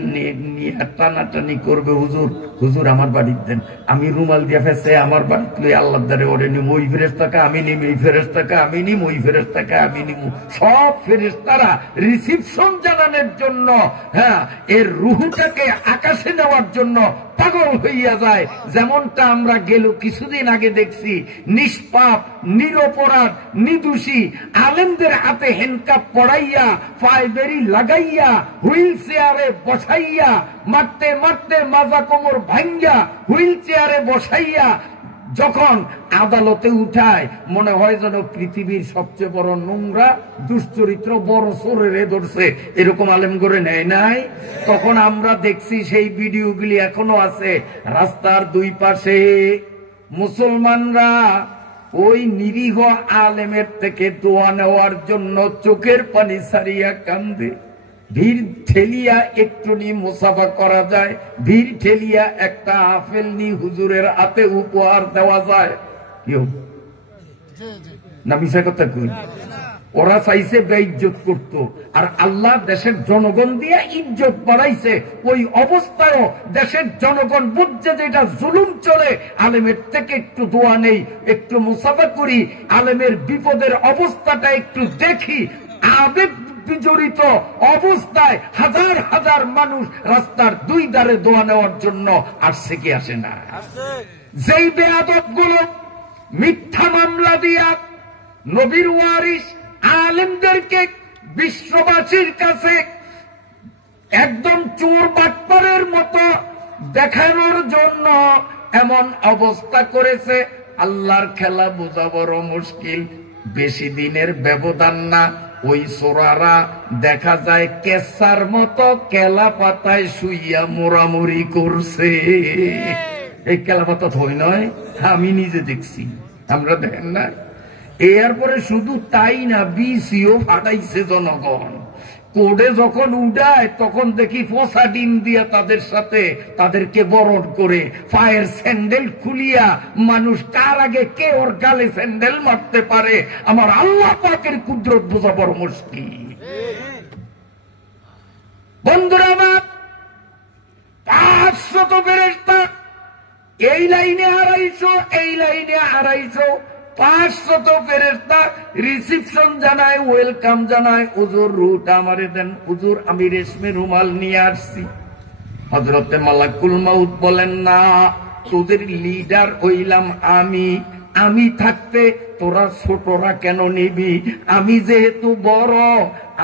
নিয়ে টানাটানি করবে। হুজুর, হুজুর আমার বাড়িতে দেন, আমি রুমাল দিয়ে ফেসে আমার বাড়িতে লই, আল্লাহ দ্বারে ওরে নিম, ওই ফেরেশতাকে আমি নিম, এই ফেরেশতাকে আমি নিম, ওই ফেরেশতাকে আমি নিম। সব ফেরেশতারা রিসিপশন জানানোর জন্য, হ্যাঁ, এর রুহুটাকে আকাশে নেওয়ার জন্য পাগল হইয়া যায়। যেমনটা আমরা গেল কিছুদিন আগে দেখছি, নিষ্পাপ নিরপরাধ নিদোষী আলেমদের হাতে হ্যান্ডকাপ পড়াইয়া, পায়বেরি লাগাইয়া, হুইল চেয়ারে বসাইয়া, মারতে মারতে মাজা কোমর ভাঙ্গা হুইল চেয়ারে বসাইয়া যখন আদালতে উঠায়, মনে হয় যেন পৃথিবীর সবচেয়ে বড় নোংরা দুশ্চরিত্র বড় চোরেরে ধরছে, এরকম আলেম করে নেয় নাই। তখন আমরা দেখছি সেই ভিডিওগুলি এখনো আছে। রাস্তার দুই পাশে মুসলমানরা ওই নিরীহ আলেমের থেকে দোয়া নেওয়ার জন্য চোখের পানি ছাড়িয়া কান্দে। ভিড় ঠেলিয়া একটুনি মুসাফা করা যায়, ভিড় ঠেলিয়া একটা আপেল নি হুজুরের হাতে উপহার দেওয়া যায়। কেউ না মিশা কথা কই, ওরা চাইছে বেইজ্জত করত, আর আল্লাহ দেশের জনগণ দিয়া ইজ্জত বাড়াইছে। ওই অবস্থায়ও দেশের জনগণ বুঝছে যে এটা জুলুম চলে, আলেমের থেকে একটু দোয়া নেই, একটু মুসাফা করি, আলেমের বিপদের অবস্থাটা একটু দেখি। আবেগ বিজড়িত অবস্থায় হাজার হাজার মানুষ রাস্তার দুই ধারে দোয়া নেওয়ার জন্য আসছে কি আসে না? যেই বেয়াদব গুলো মিথ্যা মামলা দিয়া নবীর ওয়ারিস আলেমদেরকে বিশ্ববাসীর কাছে একদম চোর বাটপারের মতো দেখানোর জন্য এমন অবস্থা করেছে, আল্লাহর খেলা বোঝা বড় মুশকিল। বেশি দিনের ব্যবধান না, ওই চোরারা দেখা যায় কেসার মতো কেলা পাতায় শুইয়া মোরামুরি করছে। এই কেলা পাতা থই নয়, আমি নিজে দেখছি, আমরা দেখেন না। এরপরে শুধু তাই না, বিসিও ফাটাইছে জনগণ। কোর্টে যখন উঠায় তখন দেখি পোষা ডিম দিয়া তাদের সাথে তাদেরকে বরণ করে পায়ের স্যান্ডেল খুলিয়া, মানুষ কার আগে কে ওর গালে স্যান্ডেল মারতে পারে আমার আল্লাহ পাকের কুদরত বোঝা বড় মুশকিল। বন্ধুরা আমার, 500 ফেরেশতা, এই লাইনে 250, এই লাইনে 250, 500 ফেরেশতা রিসিপশন জানায়, ওয়েলকাম জানায়, হুজুর রুটা আমারে দেন, হুজুর আমি রেশমে রুমাল নিয়ে আসছি। হযরতে মালাকুল মাউত বলেন, না, তোদের লিডার হইলাম আমি থাকতে তোরা ছোটরা কেন নিবি? আমি যেহেতু বড়,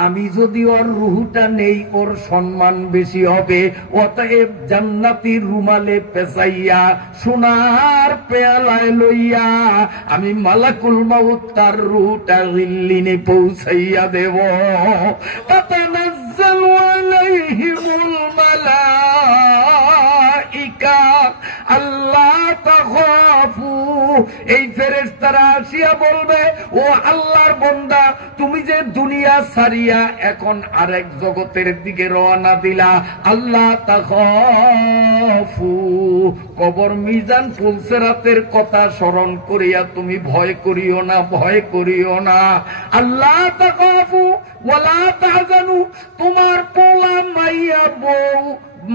আমি যদি ওর রুহুটা নেই ওর সম্মান বেশি হবে। অতএব জান্নাতি রুমালে পেঁচাইয়া সোনার পেয়ালায় লইয়া আমি মালাকুল মাউত তার রুহুটা ইল্লিনে পৌঁছাইয়া দেব। তাতানাজ্জালু আলাইহিমুল মালাইকা আল্লাহ তাখাফু। এই ফেরেশতারা আসিয়া বলবে, ও আল্লাহর বান্দা, তুমি যে দুনিয়া ছাড়িয়া এখন আরেক জগতের দিকে রওনা দিলা, আল্লাহ তাখাফু, কবর মিজান ফুলসেরাতের কথা স্মরণ করিয়া তুমি ভয় করিও না, ভয় করিও না। আল্লাহ তাখাফু ওয়ালা তাহজানু, তোমার পোলা মাইয়া বউ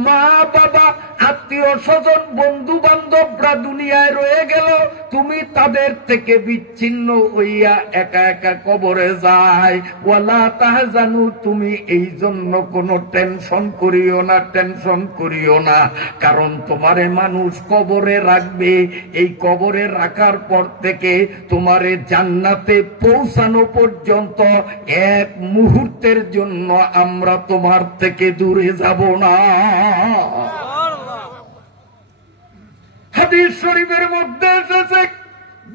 মা বাবা আত্মীয় স্বজন বন্ধু বান্ধবরা দুনিয়ায় রয়ে গেল, তুমি তাদের থেকে বিচ্ছিন্ন হইয়া একা একা কবরে যায়। ওয়ালা তাহজানু, তুমি এই জন্য কোনো টেনশন করিও না, টেনশন করিও না, কারণ তোমারে মানুষ কবরে রাখবে। এই কবরে রাখার পর থেকে তোমারে জান্নাতে পৌঁছানো পর্যন্ত এক মুহূর্তের জন্য আমরা তোমার থেকে দূরে যাব না। হাদিস শরীফের মধ্যে এসেছে,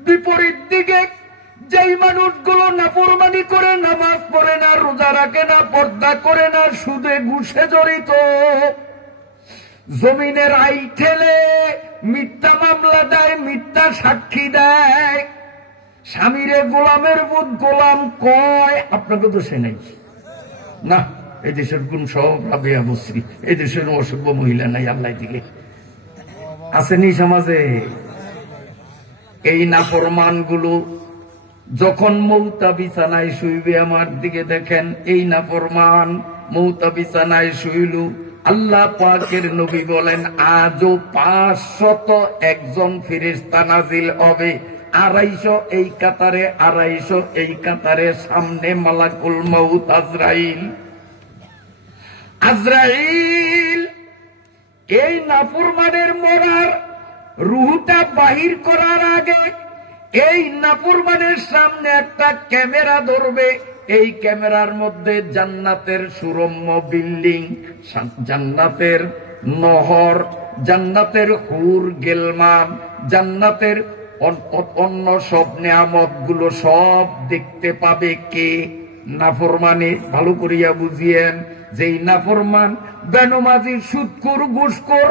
বিপরীত দিকে যেই মানুষগুলো নাফরমানি করে, নামাজ পড়ে না, রোজা রাখে না, পর্দা করে না, সুদে ঘুষে জড়িত, জমিনের আই ঠেলে মিথ্যা মামলা দেয়, মিথ্যা সাক্ষী দেয়, স্বামীরে গোলামের বুধ গোলাম কয়, আপনাকে তো সে নেই না। এই দেশের কোন সব রাবিয়া বসরি, এই দেশের অসভ্য মহিলা নাই আল্লাহ দিকে আসেনি সমাজে। এই নাফরমান গুলো যখন মৌতা বিছানায় শুইবে, আমার দিকে দেখেন, এই নাফরমান মৌতা বিছানায় শুইল, আল্লাহ পাকের নবী বলেন আজও 501 ফেরেশতা নাজিল হবে। 250 এই কাতারে, 250 এই কাতারে, সামনে মালাকুল মউত আজরাইল। আজরাইল এই নাফরমানের মরার রুহটা বাহির করার আগে এই নাফরমানের সামনে একটা ক্যামেরা ধরবে। এই ক্যামেরার মধ্যে জান্নাতের সুরম্য বিল্ডিং, জান্নাতের নহর, জান্নাতের হুর গেলমান, জান্নাতের অন্য সব নেয়ামত গুলো সব দেখতে পাবে কে? নাফরমানে। ভালো করিয়া বুঝিয়েন, যেই নাফরমান বেনমাজি সুদখোর ঘুষখোর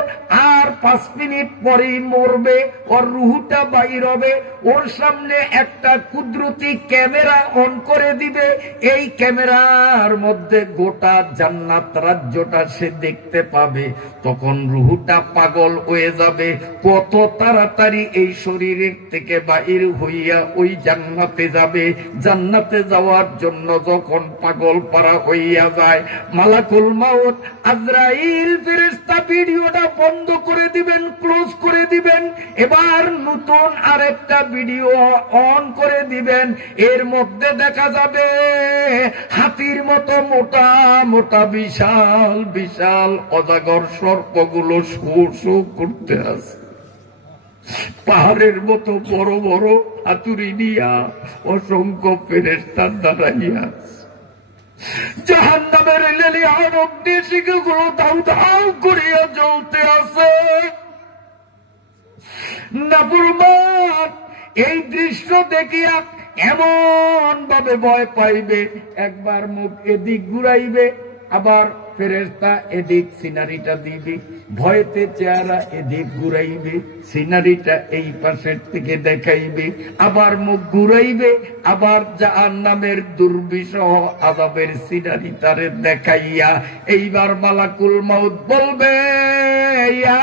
আর 5 মিনিট পরেই মরবে, ওর রুহুটা বাইর হবে, ওর সামনে একটা কুদরতি ক্যামেরা অন করে দিবে। এই ক্যামেরার মধ্যে গোটা জান্নাত রাজ্যটা সে দেখতে পাবে। তখন রুহুটা পাগল হয়ে যাবে, কত তাড়াতাড়ি এই শরীরের থেকে বাইর হইয়া ওই জান্নাতে যাবে। জান্নাতে যাওয়ার জন্য যখন পাগল পারা হইয়া যায়, মালাকুল মাউত আজরাইল ফেরেশতা ভিডিওটা বন্ধ করে দিবেন, ক্লোজ করে দিবেন। এবার নতুন আরেকটা ভিডিও অন করে দিবেন। এর মধ্যে দেখা যাবে হাতির মতো মোটা মোটা বিশাল বিশাল অজাগর সর্পগুলো শো শো করতে আছে। পাহাড়ের মতো বড় বড় হাতুড়ি নিয়া অসংখ্য ফেরেশতা দাঁড়াইয়া জাহান্নামের লেলিয়া অগ্নি শিখাগুলো দাউ দাউ করিয়া জ্বলতে আছে। নাফরমান এই দৃশ্য দেখিয়া এমন ভাবে ভয় পাইবে, একবার মুখ এদিক ঘুরাইবে, আবার ফেরেশতা এদিক সিনারিটা দিবে, ভয়তে চেহারা এদিক ঘুরাইবে, সিনারিটা এই পাশের থেকে দেখাইবে, আবার মুখ ঘুরাইবে, আবার জাহান্নামের দুর্বিষহ আযাবের সিনারি তারে দেখাইয়া এইবার মালাকুল মাউত বলবে, ইয়া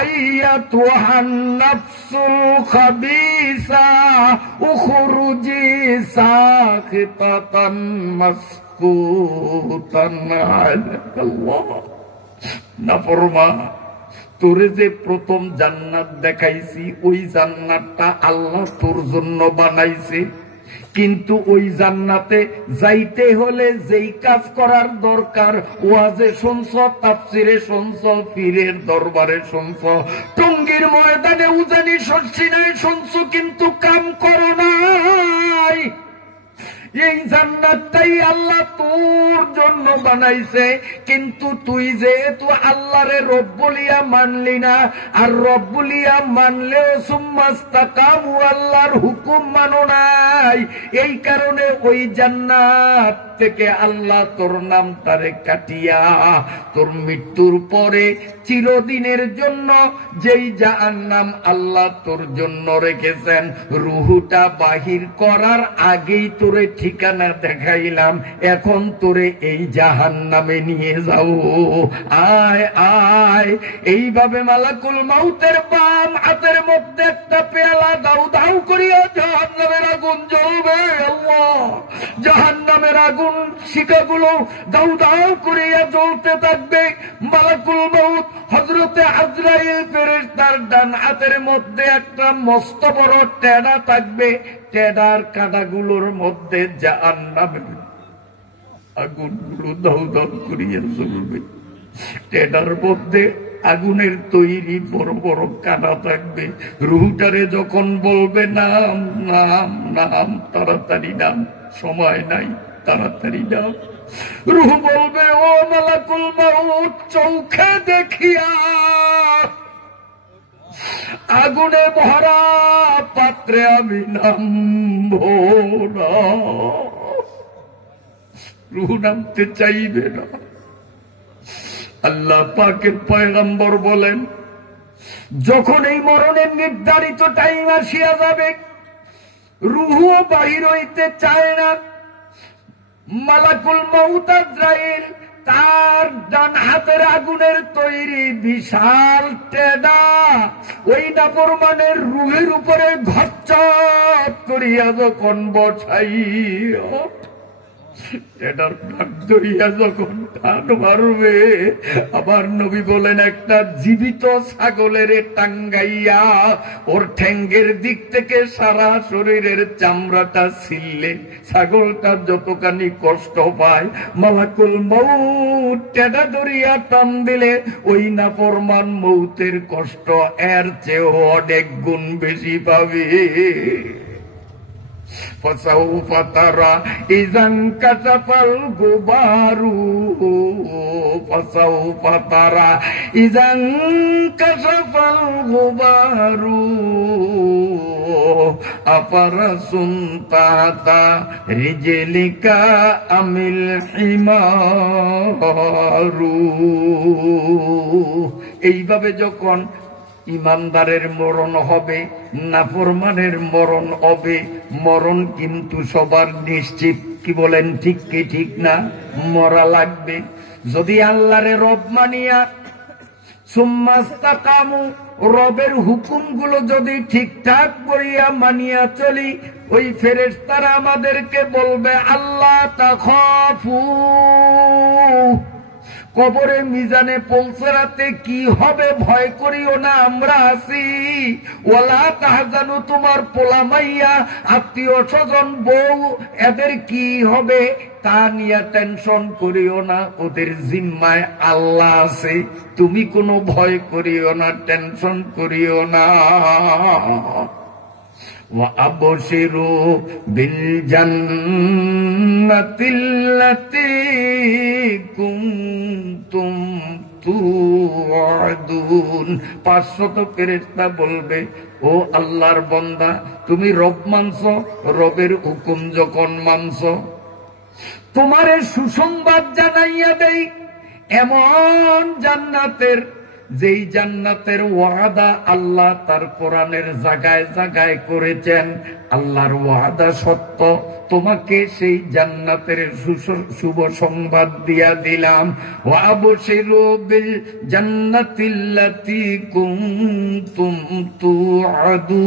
আইয়াতুহান নাফসুল খাবিসা উখরুজি সাখিতাতান মাসকুতান আলাল্লাহ। নাফরমান, তোরে যে প্রথম জান্নাত দেখাইছি ওই জান্নাতটা আল্লাহ তোর জন্য বানাইছে, কিন্তু ওই জান্নাতে যাইতে হলে যেই কাজ করার দরকার ওয়াজে শুনছ, তাফসিরে শুনছ, পীরের দরবারে শুনছ, টঙ্গীর ময়দানে উজানি শর্ষিনায় শুনছ, কিন্তু কাম করো নাই। এই জান্নাতটাই আল্লাহ তোর জন্য বানাইছে, কিন্তু তুই যেহেতু আল্লাহরে রব বলিয়া মানলি না, আর রব বলিয়া মানলেও সুম্মাস্তাকামু আল্লাহর হুকুম মানো নাই, এই কারণে ওই জান্নাত থেকে আল্লাহ তোর নামটারে কাটিয়া তোর মৃত্যুর পরে চিরদিনের জন্য যেই জাহান্নাম আল্লাহ তোর জন্য রেখেছেন, রুহুটা বাহির করার আগেই তোরে ঠিকানা দেখাইলাম, এখন তোরে এই জাহান্নামে নিয়ে যাও, আয় আয়। এইভাবে মালাকুল মাউতের বাম হাতের মধ্যে একটা পেয়ালা দাউ দাউ করিয়া জাহান্নামের আগুন জ্বলবে। আল্লাহ, জাহান্নামের আগুন শিখাগুলো দাউ দাউ করিয়া জ্বলতে থাকবে। মালাকুল মাউত হযরতে আজরাইল ফেরেশতার ডান হাতের মধ্যে একটা মস্ত বড় টেডা থাকবে, টেডার কাঁটাগুলোর মধ্যে জাহান্নামের আগুনগুলো দাউ দাউ করিয়া জ্বলবে। টেডার মধ্যে আগুনের তৈরি বড় বড় কাঁটা থাকবে। রুহটারে যখন বলবে নাম নাম নাম, তাড়াতাড়ি নাম, সময় নাই, তাড়াতাড়ি নাম, রুহ বলবে ও মালাকুল মাউত, চৌখে দেখিয়া আগুনে ভরা পাত্রে আমি নামবো না। রুহ নামতে চাইবে না। আল্লাহ পাকের পয়গম্বর বলেন, যখন এই মরণের নির্ধারিত টাইম আসিয়া যাবে, রুহ বাহির হইতে চায় না, মালাকুল মাউত আজরাইল তার ডান হাতের আগুনের তৈরি বিশাল টেডা ওই নাফরমানের রুহের উপরে ঘচ্চট করিয়া যখন বসাইয়া টেডার নাক ধরিয়া যখন টান মারবে, আবার নবী বলেন একটা জীবিত ছাগলের টাঙ্গাইয়া ওর ঠ্যাঙ্গের দিক থেকে সারা শরীরের চামড়াটা ছিললে ছাগলটা যতখানি কষ্ট পায়, মালাকুল মউত টেডা ধরিয়া টান দিলে ওই নাফরমান মউতের কষ্ট এর চেয়েও অনেক গুণ বেশি পাবে। فسوف ترى إذا انكشف الغبار فسوف ترى إذا انكشف الغبار أفرس تحت رجلك أم الحمار। এইভাবে যখন ইমানদারের মরণ হবে, নাফরমানের মরণ হবে, মরণ কিন্তু সবার নিশ্চিত। কি বলেন, ঠিক কি ঠিক না? মরা লাগবে। যদি আল্লাহরে রব মানিয়া সুম্মাস্তাকামু, রবের হুকুমগুলো যদি ঠিকঠাক করিয়া মানিয়া চলি, ওই ফেরেশতারা আমাদেরকে বলবে আল্লাহ তাখাফু, কবরে মিজানে পৌঁছাতে কি হবে ভয় করিও না, আমরা আছি। ওয়ালা তাহজানু, তোমার পোলা মাইয়া আত্মীয় স্বজন বউ এদের কি হবে তা নিয়ে টেনশন করিও না, ওদের জিম্মায় আল্লাহ আছে, তুমি কোনো ভয় করিও না, টেনশন করিও না। وَأَبْشِرُوا بِالْجَنَّةِ الَّتِي كُنتُمْ তুআদুন। 500 ফেরেশতা বলবে, ও আল্লাহর বান্দা, তুমি রব মানছো, রবের হুকুম যখন মানছো, তোমারে সুসংবাদ জানাইয়া দেই এমন জান্নাতের, যেই জান্নাতের ওয়াদা আল্লাহ তার কোরআনের জায়গায় জায়গায় করেছেন। আল্লাহর ওয়াদা সত্য, তোমাকে সেই জান্নাতের শুভ সংবাদ দিয়া দিলাম। ওয়াবশিরু বিল জান্নাতিল্লাতী কুনতুম তুআদুন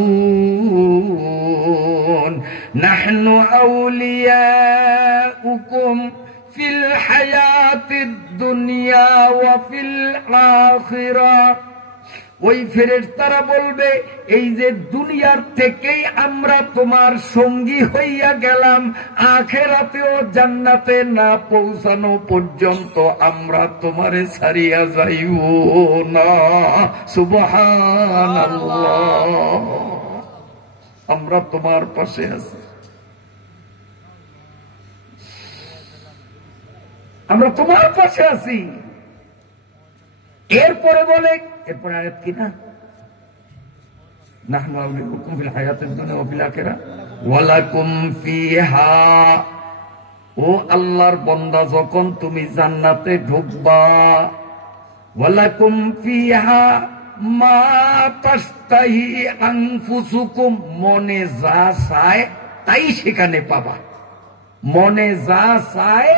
নাহনু আউলিয়াউকুম ফিল হায়াতিদ দুনিয়া ওয়া ফিল আখিরাহ। ওই ফেরেশতারা বলবে, এই যে দুনিয়ার থেকেই আমরা তোমার সঙ্গী হইয়া গেলাম, আখিরাতেও জান্নাতে না পৌঁছানো পর্যন্ত আমরা তোমারে ছাড়িয়া যাইব না। সুবহানাল্লাহ। আমরা তোমার পাশে আছি, আমরা তোমার পাশে আছি। এরপরে বলে, এরপরে আয়াত কি না, নাহনু আউলিয়াউকুম ফিল হায়াতিদ দুনিয়া ওয়া ফিল আখিরাহ ওয়া লাকুম ফিহা। ও আল্লাহর বান্দা, যখন তুমি জান্নাতে ঢুকবা, ওয়া লাকুম ফিহা মা তাশতাহি আনফুসুকুম, মনে যা চায় তাই সেখানে পাবা। মনে যা চায়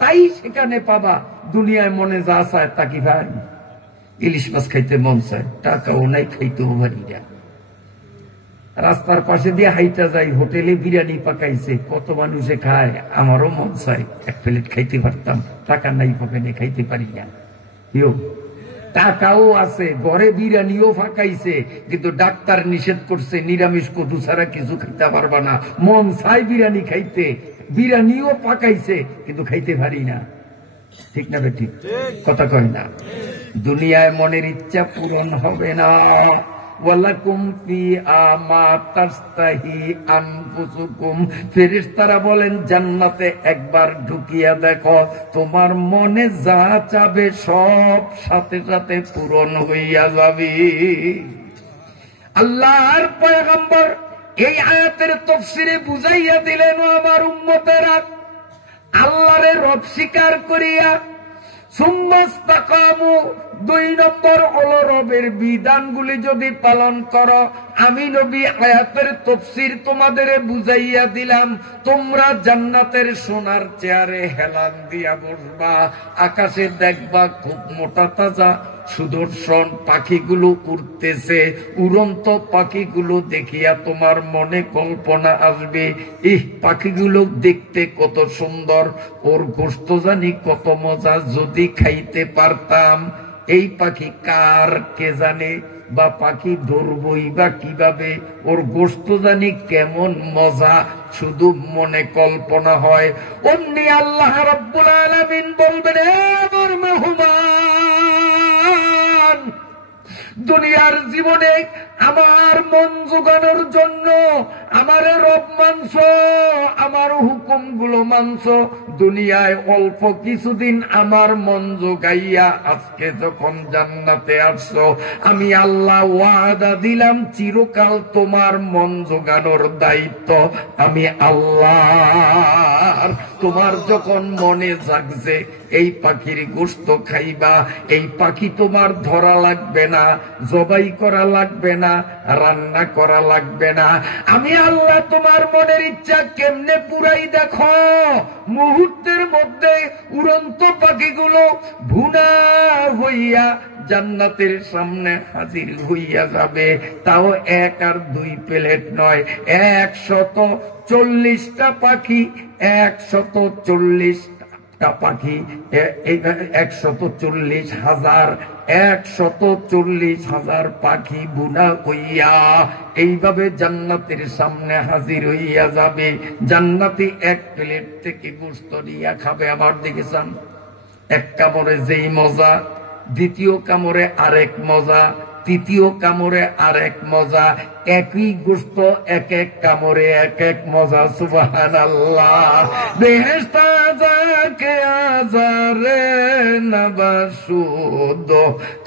তাই সেখানে পাবা। দুনিয়ায় মনে যা চায় তা কি ভাই? ইলিশ মাছ খাইতে মন চায়, টাকাও নাই, খাইতেও পারি না। রাস্তার পাশে দিয়ে হাইটা যাই, হোটেলে বিরিয়ানি পাকাইছে, কত মানুষে খায়, আমারও মন চায় এক প্লেট খাইতে পারতাম, টাকা নাই পকেটে, খাইতে পারি না। টাকাও আছে, ঘরে বিরিয়ানিও ফাঁকাইছে, কিন্তু ডাক্তার নিষেধ করছে নিরামিষ কদু ছাড়া কিছু খাইতে পারবা না। মন চাই বিরিয়ানি খাইতে, বিরিয়ানিও পাকাইছে, কিন্তু খাইতে পারি না। ঠিক না ঠিক? কথা কয় না। দুনিয়ায় মনের ইচ্ছা পূরণ হবে না। ওয়ালাকুম ফিহা মা তাশতাহি আনফুসুকুম। ফেরেশতারা বলেন, জান্নাতে একবার ঢুকিয়া দেখো, তোমার মনে যা চাবে সব সাথে সাথে পূরণ হইয়া যাবে। আল্লাহর পয়গম্বর এই আয়াতের তাফসীরে বুঝাইয়া দিলেন, ও আমার উম্মতেরা, আল্লাহরে রব স্বীকার করিয়া সুম্মাস্তাকামু, 2 নম্বর হলো রবের বিধানগুলি যদি পালন করো। আমি নবী আয়াতের তাফসীর তোমাদের বুঝাইয়া দিলাম। তোমরা জান্নাতের সোনার চেয়ারে হেলান দিয়া বসবা, আকাশে দেখবা খুব মোটা তাজা সুদর্শন পাখিগুলো উড়তেছে। উড়ন্ত পাখিগুলো দেখিয়া তোমার মনে কল্পনা আসবে, এই পাখিগুলো দেখতে কত সুন্দর, ওর গোশত জানি কত মজা, যদি খাইতে পারতাম। এই পাখি কার কে জানে, বা পাখি ধরবই বা কিভাবে, ওর গোশত জানি কেমন মজা, শুধু মনে কল্পনা হয়। অমনি আল্লাহ রাব্বুল আলামিন বলবেন, আমার মেহমান, দুনিয়ার জীবনে আমার মন জোগানোর জন্য আমার রব মানছ, আমার হুকুমগুলো মানছ, দুনিয়ায় অল্প কিছুদিন আমার মন জোগাইয়া আজকে যখন জান্নাতে আসছো, আমি আল্লাহ ওয়াদা দিলাম চিরকাল তোমার মন জোগানোর দায়িত্ব আমি আল্লাহর। তোমার যখন মনে জাগছে এই পাখির গোশত খাইবা, এই পাখি তোমার ধরা লাগবে না, জবাই করা লাগবে না, রান্না করা লাগবে না। আমি আল্লাহ তোমার মনের ইচ্ছা কেমনে পুরাই দেখো, মুহূর্তের মধ্যে উড়ন্ত পাখিগুলো ভুনা হইয়া জান্নাতের সামনে হাজির হইয়া যাবে। তাও 1 আর 2 প্লেট নয়, 140টা পাখি, 140টা পাখি, 140,000 পাখি বুনা হইয়া এইভাবে জান্নাতের সামনে হাজির হইয়া যাবে। জান্নাতি 1 প্লেট থেকে গোশত নিয়া খাবে। আমার দিকে চান, 1 কামড়ে যেই মজা, 2য় কামড়ে আরেক মজা, 3য় কামড়ে আরেক মজা, একই গোশত 1 কামড়ে 1 মজা। সুবহানাল্লাহ। বেহেশত যাকে আজারে নবাসুদ,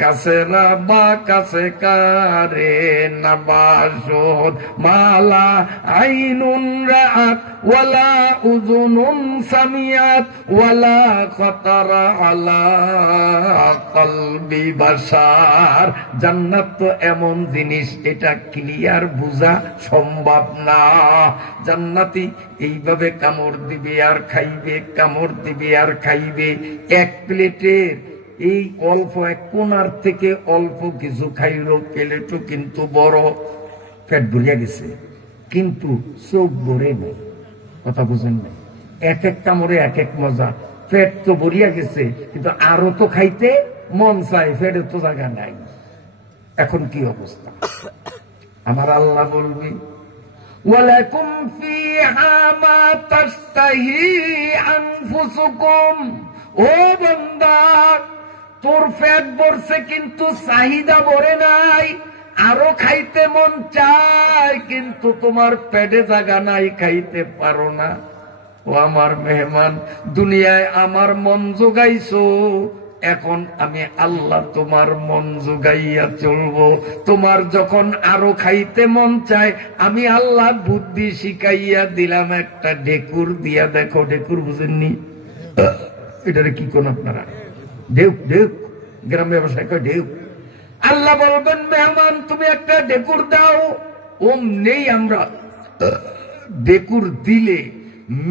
কাছে রাবা কাছে কারে নবাসুদ, মালা আইনুন রাআত ওয়ালা উযুনুন সামিআত ওয়ালা খাতারা আলা কলবি বাশার। জান্নাত তো এমন জিনিস, এটা ক্লিয়ার বোঝা সম্ভব না। জান্নাতি এইভাবে কামড় দিবে আর খাইবে, কামড় দিবে আর খাইবে। 1 প্লেটের এই অল্প 1 কোনার থেকে অল্প কিছু খাইল, প্লেটও কিন্তু বড়, পেট ভরিয়া গেছে, কিন্তু চোখ ভরে নেই। কথা বুঝেন নাই? 1 কামড়ে 1 মজা। পেট তো ভরিয়া গেছে, কিন্তু আরো তো খাইতে মন চাই, পেটে তো জায়গা নাই। এখন কি অবস্থা? আমার আল্লাহ বলবি ওয়ালাকুম ফিহা মা তাশতাহি আনফুসুকুম। ও বান্দা, তোর পেট ভরছে কিন্তু চাহিদা ভরে নাই, আরো খাইতে মন চায়, কিন্তু তোমার পেটে জায়গা নাই, খাইতে পারো না। ও আমার মেহমান, দুনিয়ায় আমার মন জোগাইছো, এখন আমি আল্লাহ তোমার মন জোগাইয়া চলবো। তোমার যখন আরো খাইতে মন চায়, আমি আল্লাহ বুদ্ধি শিখাইয়া দিলাম, একটা ঢেকুর দিয়া দেখো। ঢেকুর বুঝেননি? এটারে কি কোন আপনারা? ঢেউ, ঢেউ, গ্রাম ব্যবসায় কয় ঢেউ। আল্লাহ বলবেন মেহমান তুমি একটা ঢেকুর দাও। ওম নেই, আমরা ঢেকুর দিলে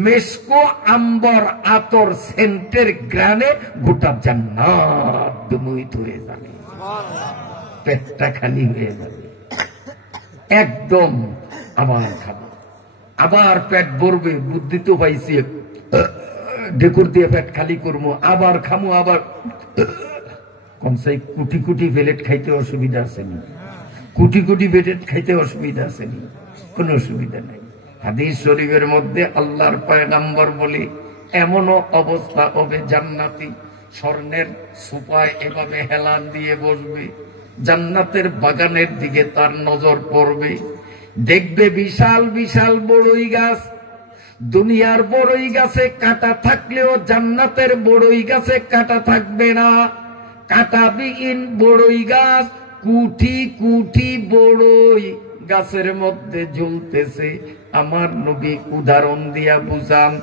মেসকো আম্বর আতর সেন্টের গ্রানে গোটা জান্নাত বিমোহিত হয়ে যাবে, পেটটা খালি হয়ে যাবে একদম। আবার খাবো, আবার পেট ভরবে, বুদ্ধি তো পাইছি, ঢেকুর দিয়ে পেট খালি করবো, আবার খামো, আবার কমসাই কুটি কুটি প্লেট খাইতে অসুবিধা আসেনি, কুটি কুটি প্লেট খাইতে অসুবিধা আসেনি, কোন অসুবিধা নাই। হাদিস শরীফের মধ্যে আল্লাহর পয়গম্বর বলে এমনও অবস্থা হবে জান্নাতি স্বর্ণের সোফায় এভাবে হেলান দিয়ে বসবে, জান্নাতের বাগানের দিকে তার নজর পড়বে, দেখবে বিশাল বিশাল বড়ই গাছ। দুনিয়ার বড়ই গাছে কাঁটা থাকলেও জান্নাতের বড়ই গাছে কাঁটা থাকবে না। কাঁটাবিহীন বড়ই গাছ, কুটি কুটি বড়ই গাছের মধ্যে ঝুলতেছে। আমার নবী উদাহরণ দিয়া বুঝান,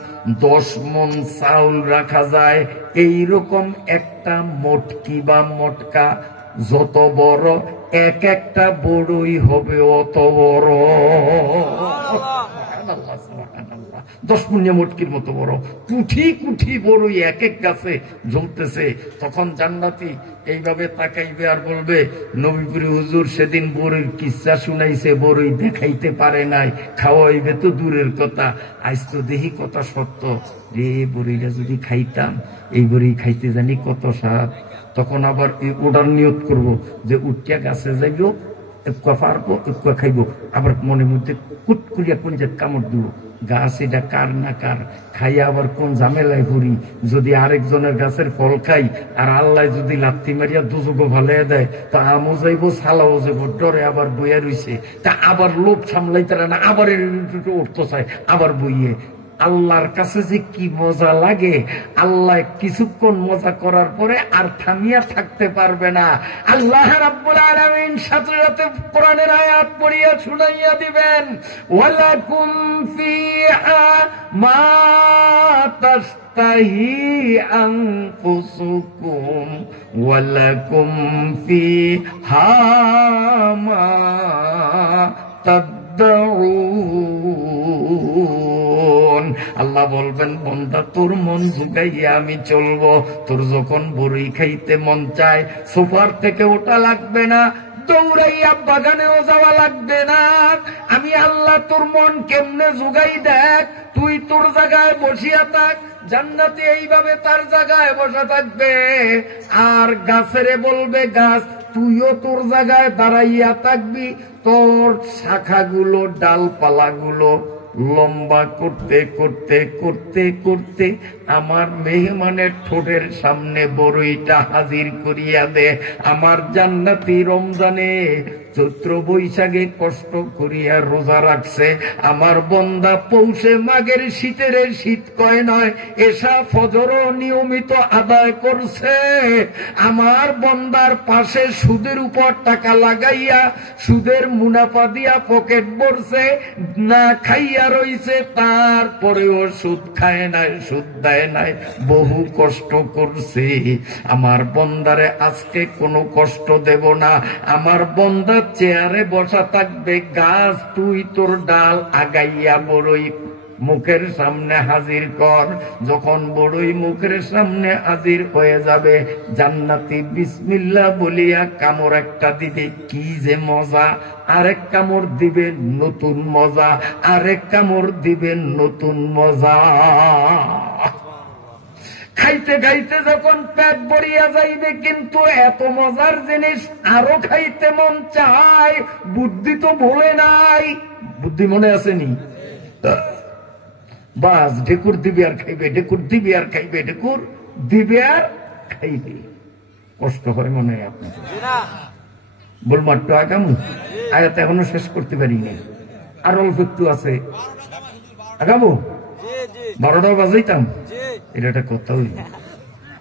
10 মণ চাউল রাখা যায় এইরকম একটা মটকি বা মটকা, যত বড় এক একটা বড়ই হবে অত বড়। 10 মণ মটকির মতো বড়, কুঠি কুঠি বড়ই এক এক গাছে জ্বলতেছে। তখন জান্নাতি এইভাবে তাকাইবে আর বলবে, নবীপুরি হুজুর সেদিন বড়ির কিচ্ছা শুনাইছে, বড়ই দেখাইতে পারে নাই, খাওয়াইবে তো দূরের কথা, আজ তো দেখি কথা সত্য রে, বড়িটা যদি খাইতাম, এই বড়ি খাইতে জানি কত স্বাদ। তখন আবার ওটার নিয়ত করব যে উঠিয়া গাছে যাইব, একটু পারবো, একটু খাইব, আবার মনের মধ্যে কুট করিয়া কোন যে কামড় দিব, গাছ এটা কার না কার, খাইয়া আবার কোন ঝামেলায় পড়ি, যদি আরেকজনের গাছের ফল খাই আর আল্লাহ যদি লাথি মারিয়া দুযোগও ভালাইয়া দেয়, তা আমও যাইব, সালাও যাইব, ডরে আবার বইয়া রইছে, তা আবার লোভ সামলাইতে না, আবার উঠতে চায়, আবার বইয়ে। আল্লাহর কাছে যে কি মজা লাগে, আল্লাহ কিছুক্ষণ মজা করার পরে আর থামিয়া থাকতে পারবে না। আল্লাহ রাব্বুল আলামিন সাথে সাথে কোরআনের আয়াত পড়িয়া শুনাইয়া দিবেন, ওয়ালাকুম ফিহা মা তাশতাহি আনফুসুকুম ওয়ালাকুম ফিহা মা তাদউন। আল্লাহ বলবেন, বন্দা তোর মন জুগাইয়া আমি চলবো। তোর যখন বড়ি খাইতে মন চায়, সোফার থেকে ওটা লাগবে না, দৌড়াইয়া বাগানেও যাওয়া লাগবে না। আমি আল্লাহ তোর মন কেমনে জুগাই দেখ, তুই তোর জায়গায় বসিয়া থাক, জান্নাতে এইভাবে তার জায়গায় বসা থাকবে। আর গাছেরে বলবে, গাছ তুইও তোর জায়গায় দাঁড়াইয়া থাকবি, তোর শাখাগুলো ডালপালাগুলো লম্বা করতে করতে করতে করতে আমার মেহমানের ঠোঁটের সামনে বড়ইটা হাজির করিয়া দে। আমার জান্নাতি রমজানে চৈত্র বৈশাখে কষ্ট করিয়া রোজা রাখছে, আমার বন্দা পৌষে মাঘের শীতের শীত কয় নয়, এশা ফজরও নিয়মিত আদায় করছে। আমার বন্দার পাশে সুদের উপর টাকা লাগাইয়া সুদের মুনাফা দিয়া পকেট ভরছে, না খাইয়া রইছে, তারপরেও সুদ খায় নাই, সুদ দেয় নাই, বহু কষ্ট করছে। আমার বন্দারে আজকে কোনো কষ্ট দেব না। আমার বন্দা চেয়ারে বসা থাকবে, গাছ তুই তোর ডাল আগাইয়া বড়ই মুখের সামনে হাজির কর। যখন বড়ই মুখের সামনে হাজির হয়ে যাবে, জান্নাতি বিসমিল্লাহ বলিয়া কামড় একটা দিবে, কি যে মজা। আরেক কামড় দিবে, নতুন মজা। আরেক কামড় দিবে, নতুন মজা। খাইতে খাইতে যখন পেট ভরিয়া যাইবে, কিন্তু এত মজার জিনিস আরো খাইতে মন চায়, বুদ্ধি তো ভুলে নাই। বুদ্ধি মনে আসেনি? বাস ঢেকুর দিবে আর খাইবে, ঢেকুর দিবে আর খাইবে, ঢেকুর দিবে আর খাইবে। কষ্ট হয় মনে হয় আপনার? বলবো একটু আগামু, আয়াত এখনো শেষ করতে পারি না, আর অল্প একটু আছে। আগামু 12টা বাজাইতাম, এটা একটা কথা হইল।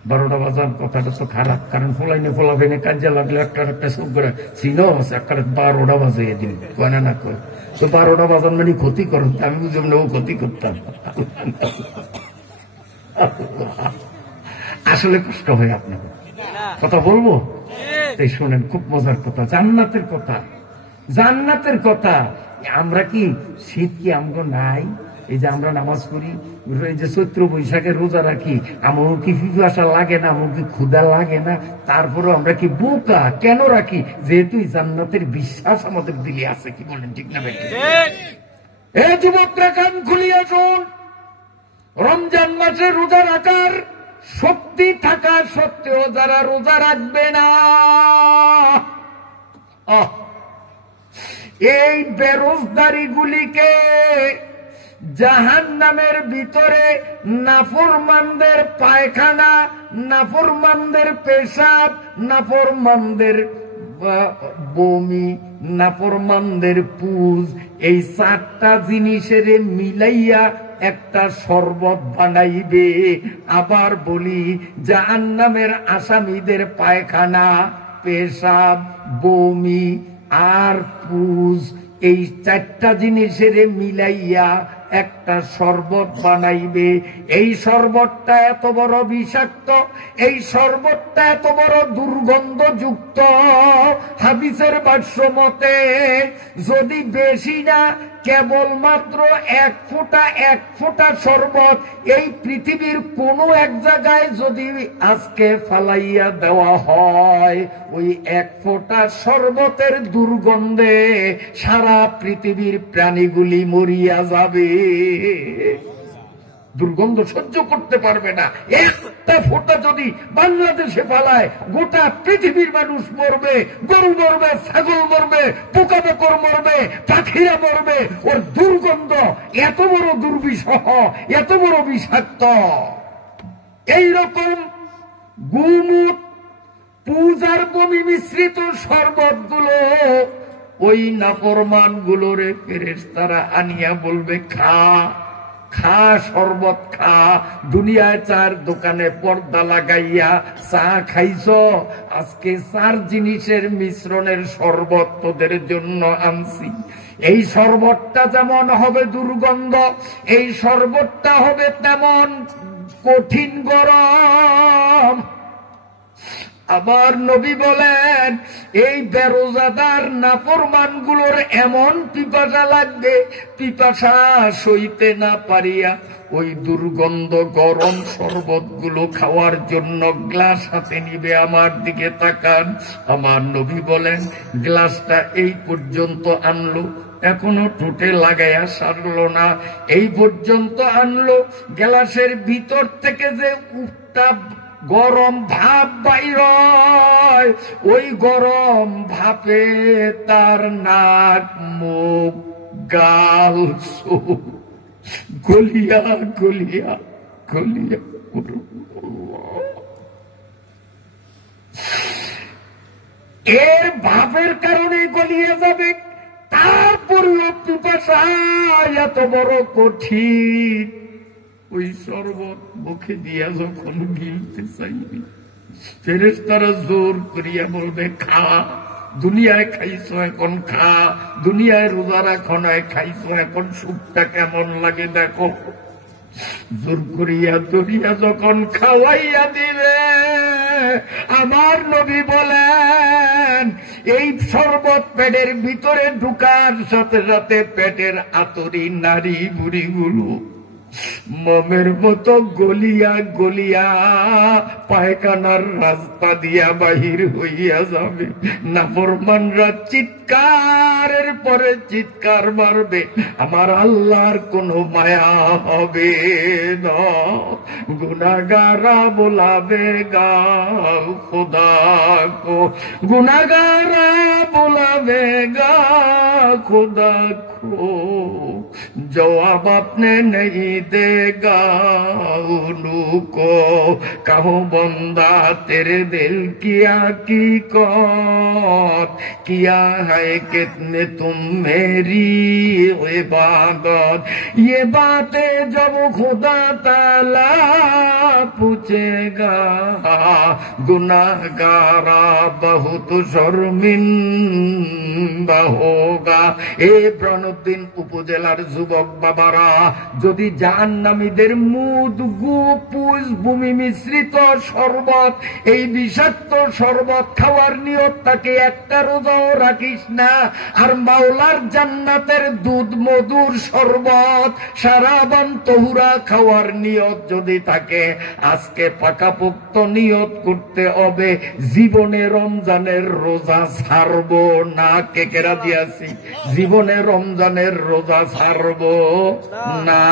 12টা বাজার কথাটা তো খারাপ, কারণ ফোলাইনে ফোলাফাইনে কাজে লাগলে একটা একটা চোখ করে চিনো একটা 12টা বাজে এদিন কয় না না কয় তো 12টা বাজার মানে ক্ষতি করুন, আমি বুঝলাম না ও ক্ষতি করতাম। আসলে কষ্ট হয় আপনাকে কথা বলবো, এই শোনেন খুব মজার কথা, জান্নাতের কথা, জান্নাতের কথা। আমরা কি শীত কি আমগো নাই? এই যে আমরা নামাজ পড়ি, এই যে চৈত্র বৈশাখে রোজা রাখি, আমার কি পিপাসা লাগে না? আমার কি ক্ষুধা লাগে না? তারপরে আমরা কি বোকা কেন রাখি? যেহেতু জান্নাতের বিশ্বাস আমাদের দিলে আছে। কি বলেন ঠিক না ভাই? এ যুবকরা কান খুলিয়া শুন, রমজান মাসে রোজা রাখার শক্তি থাকা সত্ত্বেও যারা রোজা রাখবে না, এই বেরোজগারি গুলিকে জাহান্নামের ভিতরে নাফরমানদের পায়খানা, নাফরমানদের পেশাব, নাফরমানদের বমি, নাফরমানদের পুজ, এই 4টা জিনিসের মিলাইয়া একটা শরবত বানাইবে। আবার বলি, জাহান্নামের আসামিদের পায়খানা, পেশাব, বমি আর পুজ, এই 4টা জিনিসের মিলাইয়া একটা শরবত বানাইবে। এই শরবতটা এত বড় বিষাক্ত, এই শরবতটা এত বড় দুর্গন্ধযুক্ত, হাদিসের ভাষ্য মতে যদি বেশি না কেবলমাত্র 1 ফোঁটা শরবত এই পৃথিবীর কোন এক জায়গায় যদি আজকে ফালাইয়া দেওয়া হয়, ওই 1 ফোঁটা শরবতের দুর্গন্ধে সারা পৃথিবীর প্রাণীগুলি মরিয়া যাবে। দুর্গন্ধ সহ্য করতে পারবে না। একটা ফোঁটা যদি বাংলাদেশে ফালায়, গোটা পৃথিবীর মানুষ মরবে, গরু মরবে, ছাগল মরবে, পোকামাকড় মরবে, পাখিরা মরবে। ওর দুর্গন্ধ এত বড় দুর্বিষহ, এত বড় বিষাক্ত। এইরকম গুমুট, পূজার বমি মিশ্রিত শরবত গুলো ওই নাফরমান গুলোরে ফেরেশতারা আনিয়া বলবে, খা খা শরবত খা। দুনিয়ায় 4 দোকানে পর্দা লাগাইয়া চা খাইছ, আজকে 4 জিনিসের মিশ্রণের শরবত তোদের জন্য আনছি। এই শরবতটা যেমন হবে দুর্গন্ধ, এই শরবতটা হবে তেমন কঠিন গরম। আবার নবী বলেন, এই বেরোজাদার নাফরমানগুলোর এমন পিপাসা লাগবে, পিপাসা সইতে না পারিয়া ওই দুর্গন্ধ গরম শরবতগুলো খাওয়ার জন্য গ্লাস হাতে নিবে। আমার দিকে তাকান, আমার নবী বলেন, গ্লাসটা এই পর্যন্ত আনলো, এখনো ঠোঁটে লাগাইয়া সারলো না, এই পর্যন্ত আনলো। গ্লাসের ভিতর থেকে যে উত্তাপ গরম ভাপ বাইর হয়, ওই গরম ভাপে তার নাক, মুখ, গাল, চোখ গলিয়া গলিয়া গলিয়া এর ভাপের কারণে গলিয়ে যাবে। তারপরেও পিপাসা এত বড় কঠিন, ওই শরবত মুখে দিয়া যখন গিলতে চাইবে, ফেরেশতারা জোর করিয়া বলবে, খা। দুনিয়ায় খাইছ, এখন খা। দুনিয়ায় রোজা রাখো না, খাইছ, এখন সুখটা কেমন লাগে দেখো। জোর করিয়া দরিয়া যখন খাওয়াইয়া দিবে, আমার নবী বলেন, এই শরবত পেটের ভিতরে ঢুকার সাথে সাথে পেটের আতরি নারী বুড়িগুলো মমের মতো গলিয়া গলিয়া পায়খানার রাস্তা দিয়া বাহির হইয়া যাবে। নাফরমানরা চিৎকারের পরে চিৎকার মারবে, আমার আল্লাহর কোনো মায়া হবে না। গুনাহগারা बोलावे गा खुदा को, गुनाहगारा बुलावेगा खुदा को, जवाब आपने नहीं देगा उनको। कहो बंदा तेरे दिल किया की कौत, किया है कितने तुम मेरी इबादत। ये बातें जब खुदा ताला पूछेगा, गुनाहगारा बहुत शर्मिंदा होगा। ए ব্রণোদ্দিন উপজেলার যুবক বাবারা, যদি জাহান্নামীদের মুদ গুপুজ ভূমি মিশ্রিত শরবত, এই বিষাক্ত শরবত খাওয়ার নিয়ত তাকে একটা রোজাও রাখিস না, আর মাওলার জান্নাতের দুধ মধুর শরবত সারাবান তহুরা খাওয়ার নিয়ত যদি থাকে, আজকে পাকাপোক্ত নিয়ত করতে হবে জীবনে রমজানের রোজা ছাড়বো না। কেকেরা দিয়াছি জীবনে রমজানের রোজা ছাড়বো না।